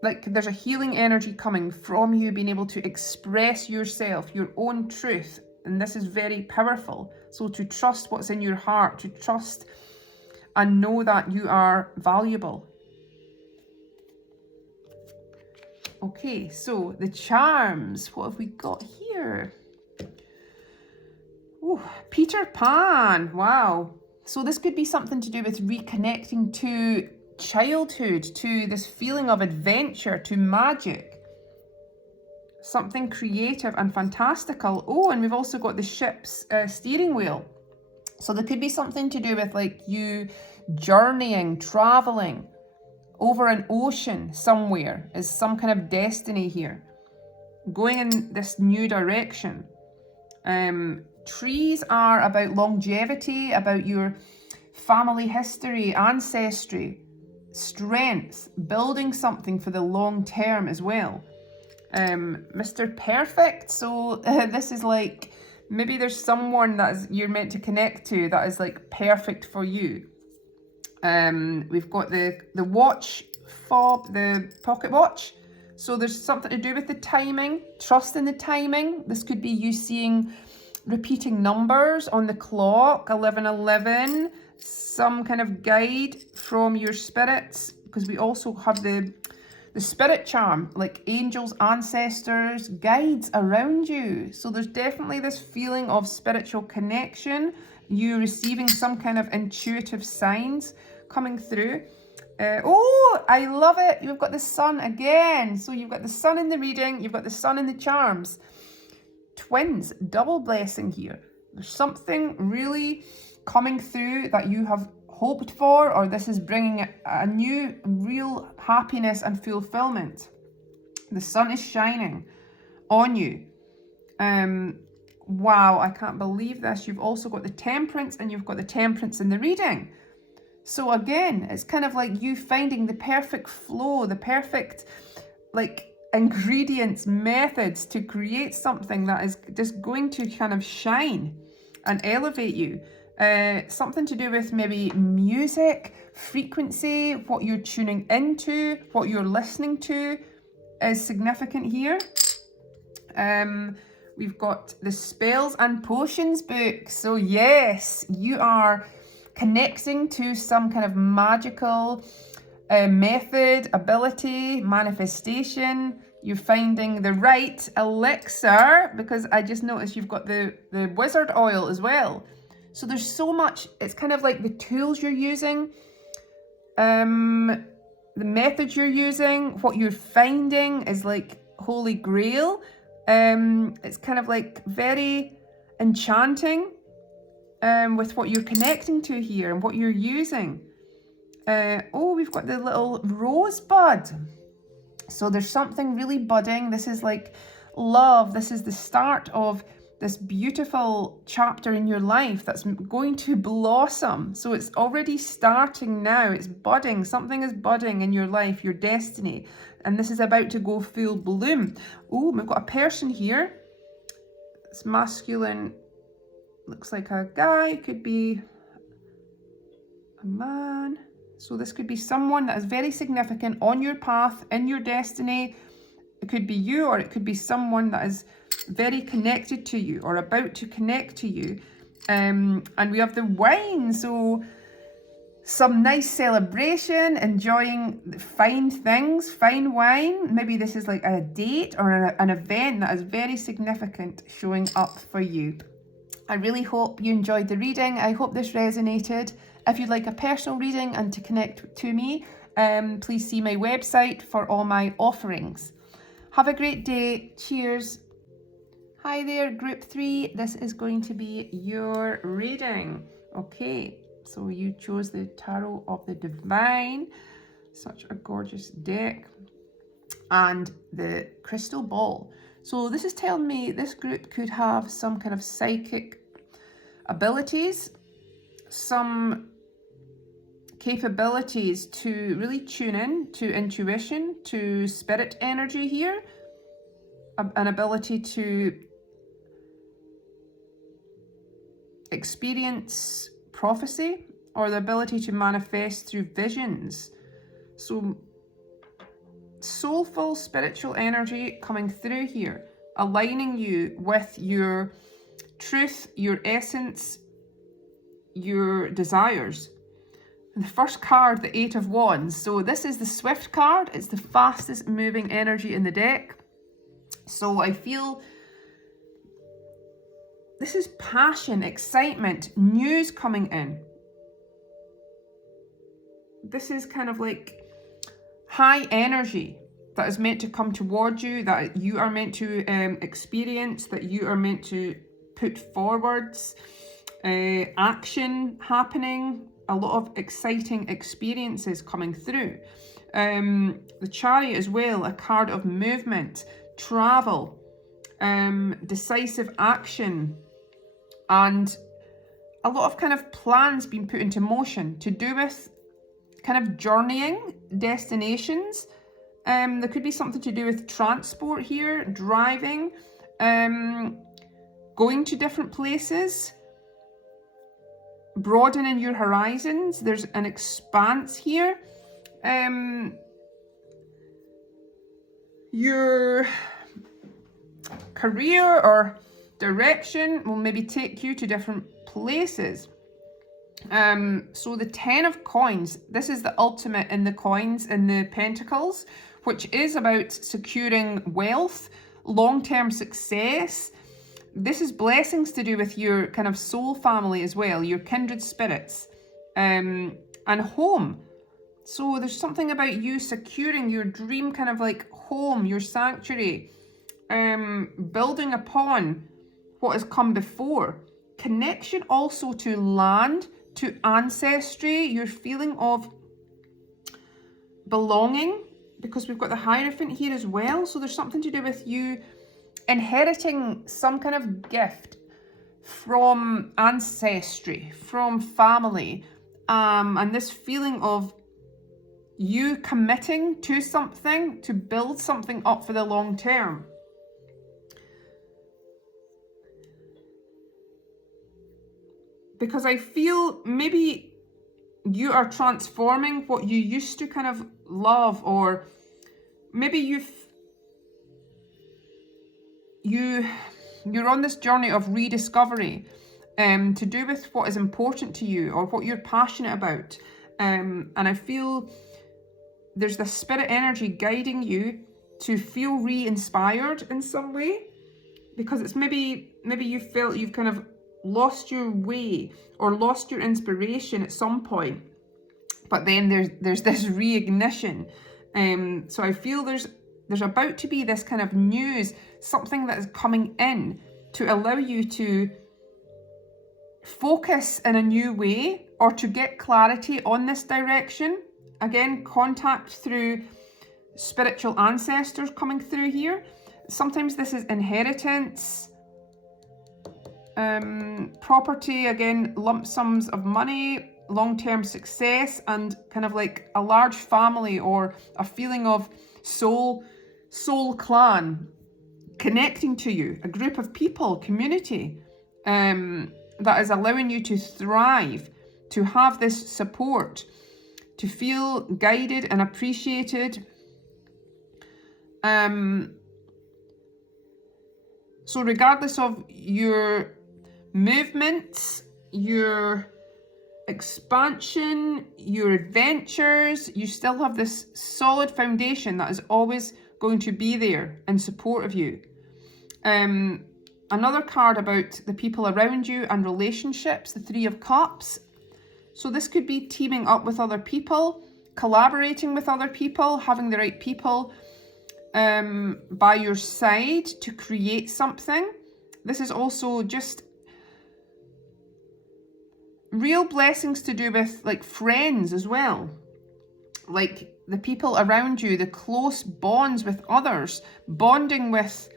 Like there's a healing energy coming from you being able to express yourself, your own truth, and this is very powerful. So to trust what's in your heart, to trust and know that you are valuable. Okay, so the charms, what have we got here? Ooh, Peter Pan, wow. So this could be something to do with reconnecting to childhood, to this feeling of adventure, to magic. Something creative and fantastical. Oh, and we've also got the ship's steering wheel. So there could be something to do with like you journeying, traveling over an ocean somewhere is some kind of destiny here. Going in this new direction. Trees are about longevity, about your family history, ancestry, strength, building something for the long term as well. Mr. Perfect, so this is like, maybe there's someone that you're meant to connect to that is like perfect for you. We've got the watch fob, the pocket watch. So there's something to do with the timing, trust in the timing. This could be you seeing repeating numbers on the clock, 1111, some kind of guide from your spirits, because we also have the spirit charm, like angels, ancestors, guides around you. So there's definitely this feeling of spiritual connection, you receiving some kind of intuitive signs coming through. Oh, I love it. You've got the sun again. So you've got the sun in the reading, you've got the sun in the charms. Twins, double blessing here. There's something really coming through that you have hoped for, or this is bringing a new real happiness and fulfillment. The sun is shining on you. Wow, I can't believe this. You've also got the temperance, and you've got the temperance in the reading. So again, it's kind of like you finding the perfect flow, the perfect like ingredients, methods to create something that is just going to kind of shine and elevate you. Something to do with maybe music, frequency, what you're tuning into, what you're listening to is significant here. we've got the Spells and Potions book. So yes, you are connecting to some kind of magical method, ability, manifestation. You're finding the right elixir, because I just noticed you've got the wizard oil as well. So there's so much, it's kind of like the tools you're using, the methods you're using, what you're finding is like holy grail. It's kind of like very enchanting with what you're connecting to here and what you're using. Oh, we've got the little rosebud. So there's something really budding. This is like love. This is the start of this beautiful chapter in your life that's going to blossom. So it's already starting now. It's budding. Something is budding in your life, your destiny. And this is about to go full bloom. Oh, we've got a person here. It's masculine. Looks like a guy. Could be a man. So this could be someone that is very significant on your path, in your destiny. It could be you, or it could be someone that is very connected to you or about to connect to you. And we have the wine. So some nice celebration, enjoying fine things, fine wine. Maybe this is like a date or an event that is very significant showing up for you. I really hope you enjoyed the reading. I hope this resonated. If you'd like a personal reading and to connect to me, please see my website for all my offerings. Have a great day. Cheers. Hi there, group 3. This is going to be your reading. Okay, so you chose the Tarot of the Divine. Such a gorgeous deck. And the crystal ball. So this is telling me this group could have some kind of psychic abilities, some capabilities to really tune in to intuition, to spirit energy here, an ability to experience prophecy, or the ability to manifest through visions. So soulful spiritual energy coming through here, aligning you with your truth, your essence, your desires. And the first card, the 8 of Wands. So this is the Swift card. It's the fastest moving energy in the deck. So I feel this is passion, excitement, news coming in. This is kind of like high energy that is meant to come towards you, that you are meant to experience, that you are meant to put forwards, action happening, a lot of exciting experiences coming through. The Chariot as well, a card of movement, travel, decisive action, and a lot of kind of plans being put into motion to do with kind of journeying, destinations. There could be something to do with transport here, driving, going to different places, broadening your horizons. There's an expanse here. Your career or direction will maybe take you to different places. So the 10 of coins, this is the ultimate in the coins, in the pentacles, which is about securing wealth, long-term success. This is blessings to do with your kind of soul family as well, your kindred spirits, and home. So there's something about you securing your dream kind of like home, your sanctuary, building upon what has come before. Connection also to land, to ancestry, your feeling of belonging, because we've got the Hierophant here as well. So there's something to do with you inheriting some kind of gift from ancestry, from family, and this feeling of you committing to something, to build something up for the long term. Because I feel maybe you are transforming what you used to kind of love, or maybe You're on this journey of rediscovery to do with what is important to you or what you're passionate about. And I feel there's this spirit energy guiding you to feel re-inspired in some way, because it's maybe you felt you've kind of lost your way or lost your inspiration at some point, but then there's this reignition. So I feel there's about to be this kind of news, something that is coming in to allow you to focus in a new way or to get clarity on this direction. Again, contact through spiritual ancestors coming through here. Sometimes this is inheritance, property, again, lump sums of money, long-term success, and kind of like a large family or a feeling of soul clan connecting to you, a group of people, community, that is allowing you to thrive, to have this support, to feel guided and appreciated. So regardless of your movements, your expansion, your adventures, you still have this solid foundation that is always going to be there in support of you. Another card about the people around you and relationships, the Three of Cups. So this could be teaming up with other people, collaborating with other people, having the right people by your side to create something. This is also just real blessings to do with like friends as well, like the people around you, the close bonds with others. Bonding with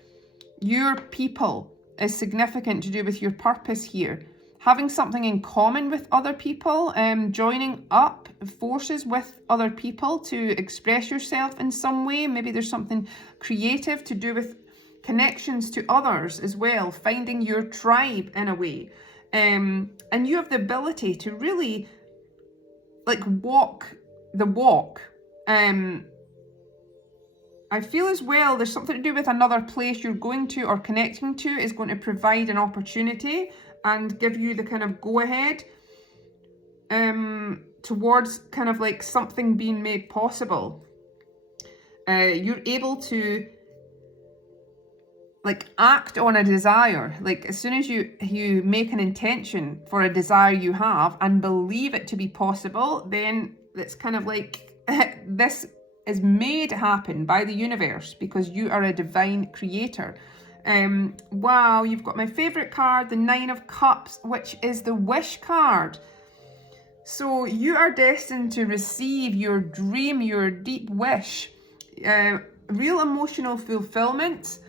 your people is significant to do with your purpose here. Having something in common with other people, joining up forces with other people to express yourself in some way. Maybe there's something creative to do with connections to others as well, finding your tribe in a way. And you have the ability to really like walk the walk. I feel as well there's something to do with another place you're going to or connecting to is going to provide an opportunity and give you the kind of go-ahead towards kind of like something being made possible. You're able to like act on a desire. Like as soon as you make an intention for a desire you have and believe it to be possible, then it's kind of like this is made happen by the universe because you are a divine creator. Wow, you've got my favorite card, the Nine of Cups, which is the wish card. So you are destined to receive your dream, your deep wish, real emotional fulfillment,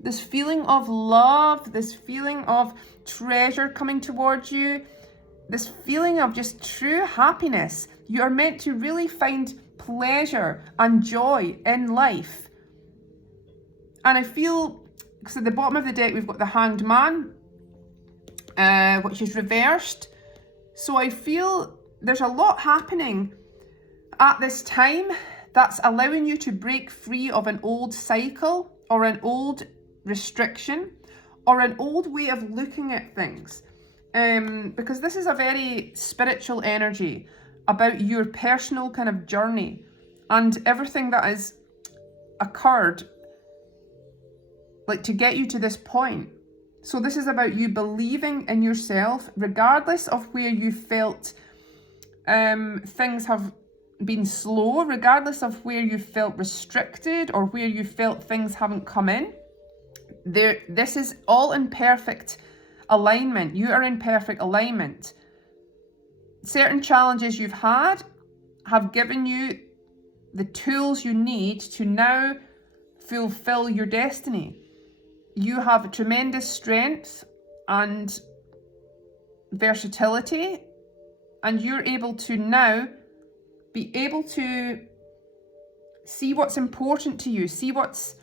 this feeling of love, this feeling of treasure coming towards you, this feeling of just true happiness. You are meant to really find pleasure and joy in life. And I feel, because at the bottom of the deck we've got the Hanged Man, which is reversed. So I feel there's a lot happening at this time that's allowing you to break free of an old cycle or an old restriction or an old way of looking at things. Because this is a very spiritual energy about your personal kind of journey and everything that has occurred like to get you to this point. So this is about you believing in yourself, regardless of where you felt things have been slow, regardless of where you felt restricted or where you felt things haven't come in. This is all in perfect alignment. You are in perfect alignment. Certain challenges you've had have given you the tools you need to now fulfill your destiny. You have tremendous strength and versatility, and you're able to now be able to see what's important to you, see what's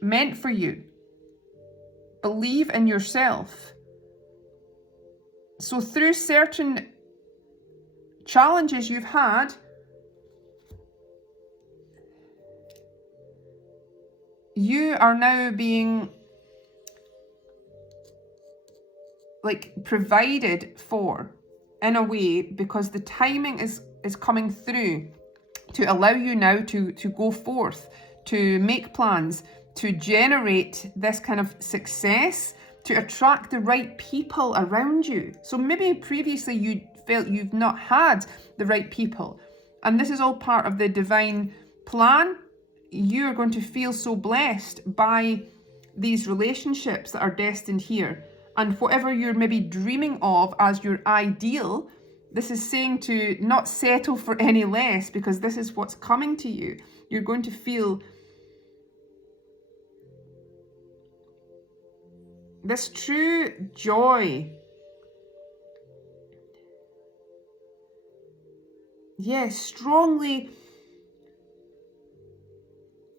meant for you. Believe in yourself. So through certain challenges you've had, you are now being like provided for in a way, because the timing is coming through to allow you now to go forth, to make plans, to generate this kind of success, to attract the right people around you. So maybe previously you felt you've not had the right people, and this is all part of the divine plan. You're going to feel so blessed by these relationships that are destined here. And whatever you're maybe dreaming of as your ideal, this is saying to not settle for any less, because this is what's coming to you. You're going to feel this true joy. Yes,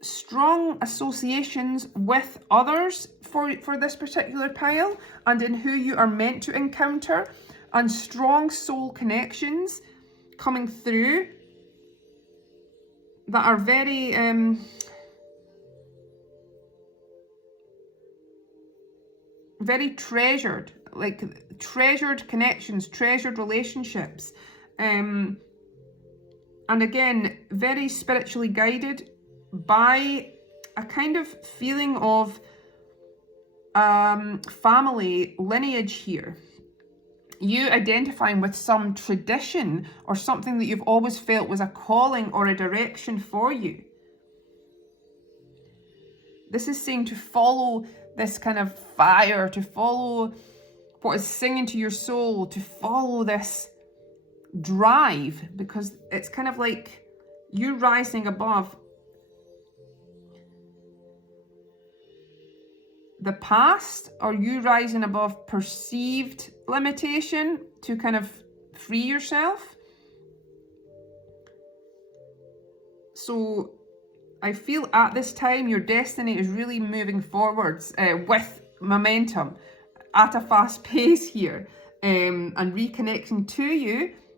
strong associations with others for this particular pile, and in who you are meant to encounter, and strong soul connections coming through that are very very treasured, like treasured connections, treasured relationships, and again very spiritually guided by a kind of feeling of family lineage here. You identifying with some tradition or something that you've always felt was a calling or a direction for you. This is saying to follow this kind of fire, to follow what is singing to your soul, to follow this drive, because it's kind of like you rising above the past, or you rising above perceived limitation to kind of free yourself. So I feel at this time your destiny is really moving forwards with momentum at a fast pace here, and reconnecting to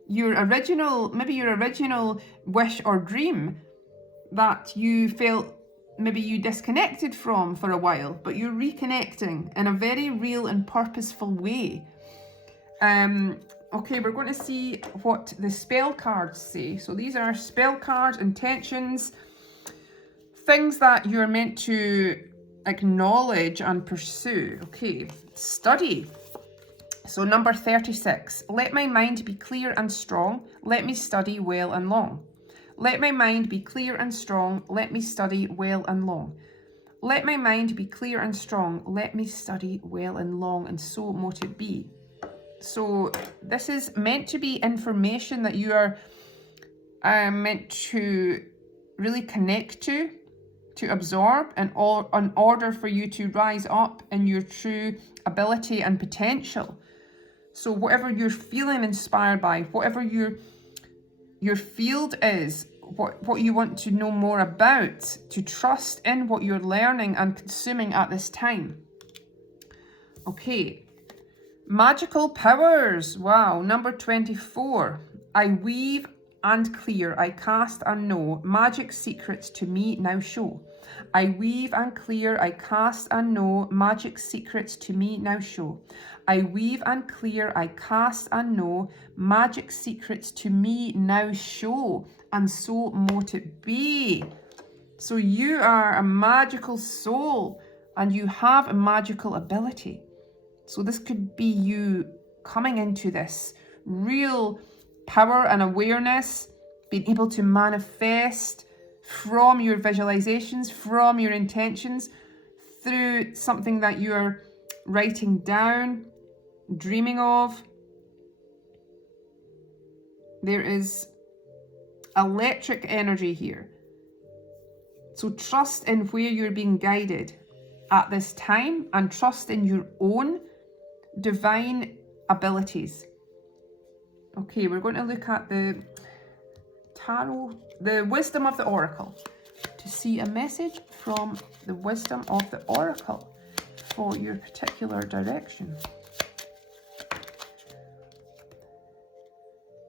your original wish or dream that you felt maybe you disconnected from for a while, but you're reconnecting in a very real and purposeful way. Okay, we're going to see what the spell cards say. So these are spell cards, intentions, things that you're meant to acknowledge and pursue. Okay, study. So number 36, let my mind be clear and strong, let me study well and long. Let my mind be clear and strong, let me study well and long. Let my mind be clear and strong, let me study well and long, and so mote it be. So this is meant to be information that you are meant to really connect to absorb, in order for you to rise up in your true ability and potential. So whatever you're feeling inspired by, whatever your field is, what you want to know more about, to trust in what you're learning and consuming at this time. Okay, magical powers. Wow, number 24. I weave and clear, I cast and know, magic secrets to me now show. I weave and clear, I cast and know, magic secrets to me now show. I weave and clear, I cast and know, magic secrets to me now show, and so mote it be. So you are a magical soul, and you have a magical ability. So this could be you coming into this real power and awareness, being able to manifest from your visualizations, from your intentions, through something that you're writing down, dreaming of. There is electric energy here. So trust in where you're being guided at this time, and trust in your own divine abilities. Okay, we're going to look at the tarot, the wisdom of the oracle, to see a message from the wisdom of the oracle for your particular direction.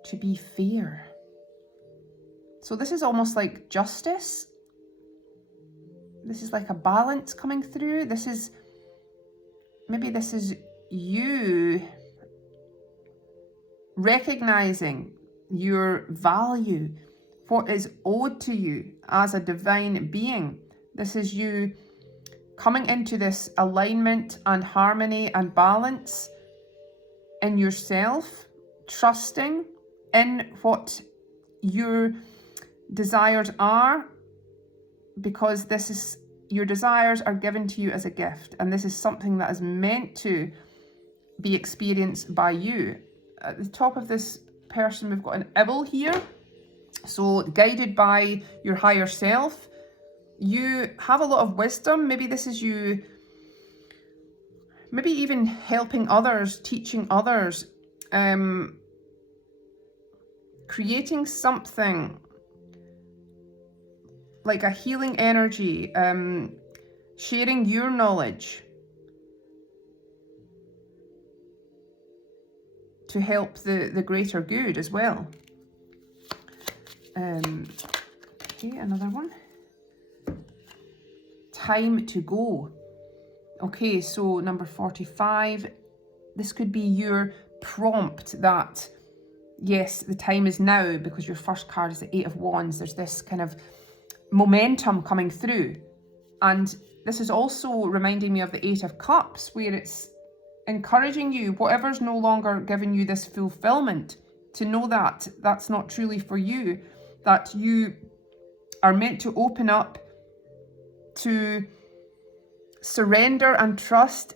To be fair. So this is almost like justice. this is like a balance coming through. Maybe this is you recognizing your value, what is owed to you as a divine being. This is you coming into this alignment and harmony and balance in yourself, trusting in what your desires are, because your desires are given to you as a gift, and this is something that is meant to be experienced by you. At the top of this person, we've got an owl here. So guided by your higher self, you have a lot of wisdom. Maybe this is you, maybe even helping others, teaching others, creating something like a healing energy, sharing your knowledge to help the greater good as well. Okay, another one. Time to go. Okay, so number 45, this could be your prompt that, yes, the time is now, because your first card is the 8 of Wands. There's this kind of momentum coming through. And this is also reminding me of the 8 of Cups, where it's encouraging you, whatever's no longer giving you this fulfillment, to know that that's not truly for you, that you are meant to open up, to surrender and trust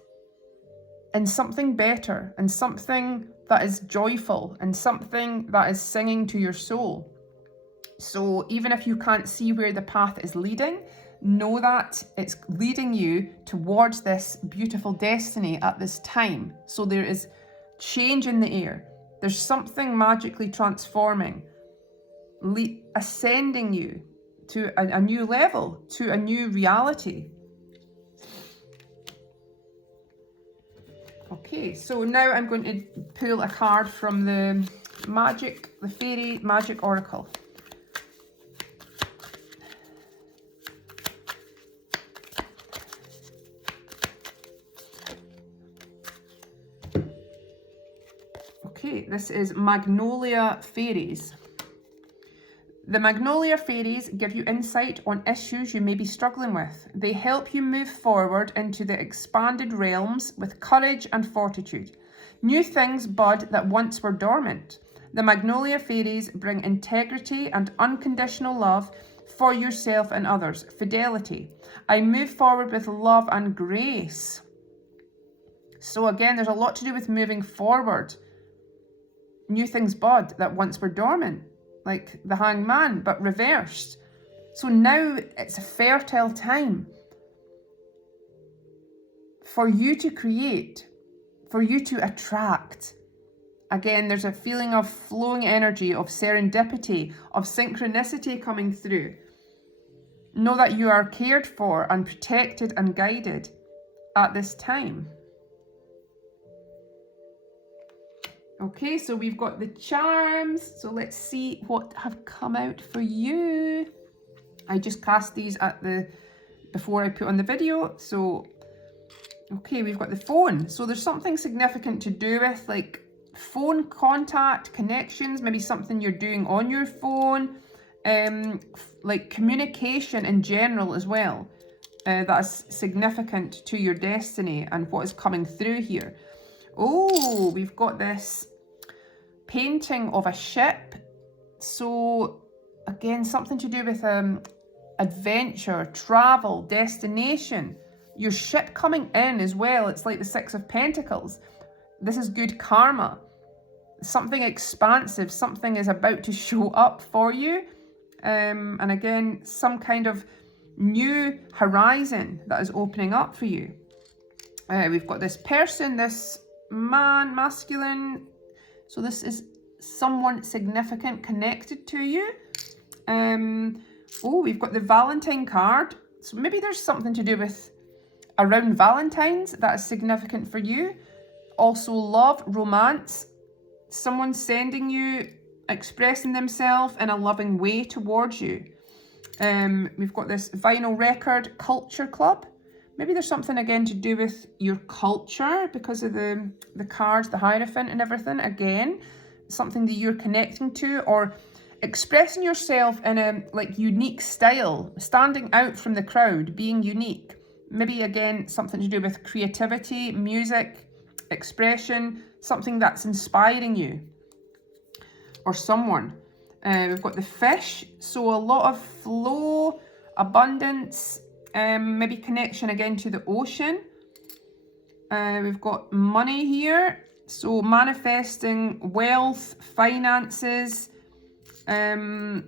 in something better, and something that is joyful, and something that is singing to your soul. So even if you can't see where the path is leading, know that it's leading you towards this beautiful destiny at this time. So there is change in the air. There's something magically transforming, ascending you to a new level, to a new reality. Okay, so now I'm going to pull a card from the Fairy Magic Oracle. Okay, this is Magnolia Fairies. The Magnolia Fairies give you insight on issues you may be struggling with. They help you move forward into the expanded realms with courage and fortitude. New things bud that once were dormant. The Magnolia Fairies bring integrity and unconditional love for yourself and others. Fidelity. I move forward with love and grace. So again, there's a lot to do with moving forward. New things bud that once were dormant, like the Hanged Man, but reversed. So now it's a fertile time for you to create, for you to attract. Again, there's a feeling of flowing energy, of serendipity, of synchronicity coming through. Know that you are cared for and protected and guided at this time. Okay, so we've got the charms. So let's see what have come out for you. I just cast these before I put on the video. So, okay, we've got the phone. So there's something significant to do with like phone contact, connections, maybe something you're doing on your phone, like communication in general as well. That's significant to your destiny and what is coming through here. Oh, we've got this painting of a ship. So again, something to do with adventure, travel, destination. Your ship coming in as well. It's like the 6 of Pentacles. This is good karma. Something expansive, something is about to show up for you. And again, some kind of new horizon that is opening up for you. We've got this person, this man, masculine. So this is someone significant connected to you. Oh, we've got the Valentine card. So maybe there's something to do with around Valentine's that is significant for you. Also love, romance, someone sending you, expressing themselves in a loving way towards you. We've got this vinyl record culture club. Maybe there's something again to do with your culture because of the cards, the Hierophant and everything. Again, something that you're connecting to or expressing yourself in a like unique style, standing out from the crowd, being unique. Maybe again, something to do with creativity, music, expression, something that's inspiring you or someone. We've got the fish, so a lot of flow, abundance, maybe connection again to the ocean. We've got money here, so manifesting wealth, finances. We've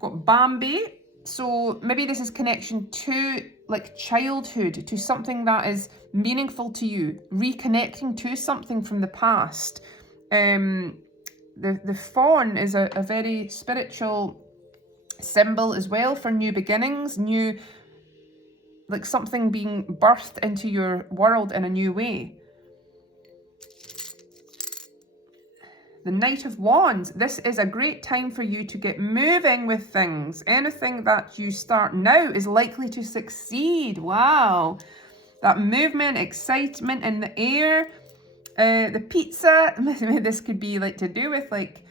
got Bambi, so maybe this is connection to like childhood, to something that is meaningful to you, reconnecting to something from the past. The fawn is a very spiritual symbol as well for new beginnings, new, like something being birthed into your world in a new way. The Knight of Wands, this is a great time for you to get moving with things. Anything that you start now is likely to succeed. Wow. That movement, excitement in the air. The pizza, this could be like to do with like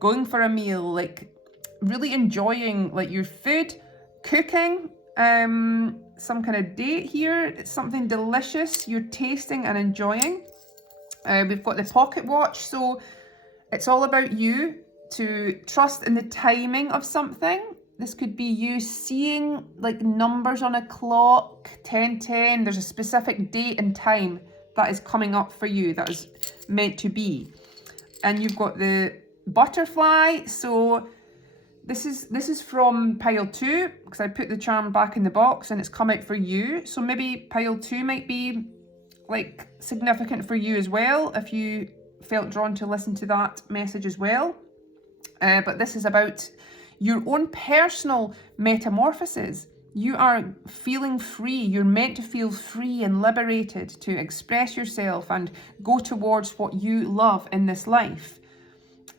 going for a meal, like really enjoying like your food, cooking, some kind of date here. It's something delicious you're tasting and enjoying. We've got the pocket watch, so it's all about you to trust in the timing of something. This could be you seeing like numbers on a clock, 10:10. There's a specific date and time that is coming up for you, that is meant to be. And you've got the butterfly, so this is from pile 2, because I put the charm back in the box and it's come out for you. So maybe pile 2 might be like significant for you as well, if you felt drawn to listen to that message as well. But this is about your own personal metamorphosis. You are feeling free. You're meant to feel free and liberated to express yourself and go towards what you love in this life.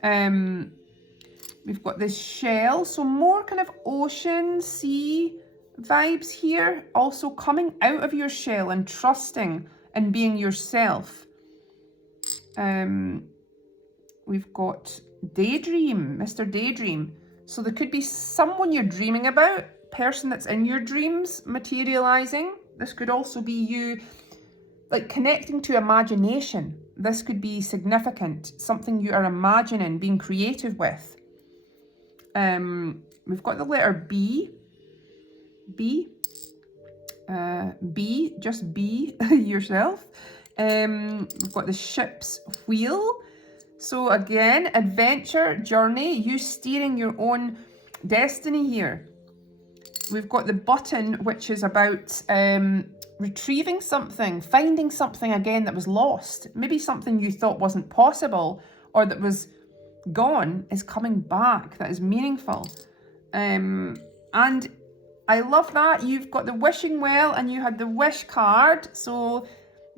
We've got this shell, so more kind of ocean, sea vibes here. Also coming out of your shell and trusting and being yourself. We've got Daydream, Mr. Daydream. So there could be someone you're dreaming about, person that's in your dreams materializing. This could also be you like connecting to imagination. This could be significant, something you are imagining, being creative with. We've got the letter B. Just be yourself. We've got the ship's wheel. So again, adventure, journey, you steering your own destiny here. We've got the button, which is about retrieving something, finding something again that was lost. Maybe something you thought wasn't possible or that was gone is coming back, that is meaningful. And I love that you've got the wishing well and you had the wish card. So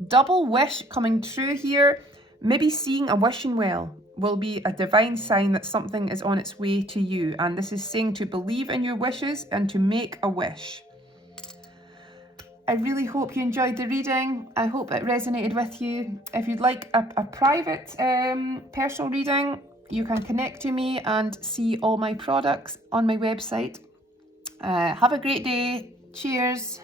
double wish coming true here. Maybe seeing a wishing well will be a divine sign that something is on its way to you. And this is saying to believe in your wishes and to make a wish. I really hope you enjoyed the reading. I hope it resonated with you. If you'd like a private personal reading, you can connect to me and see all my products on my website. Have a great day. Cheers.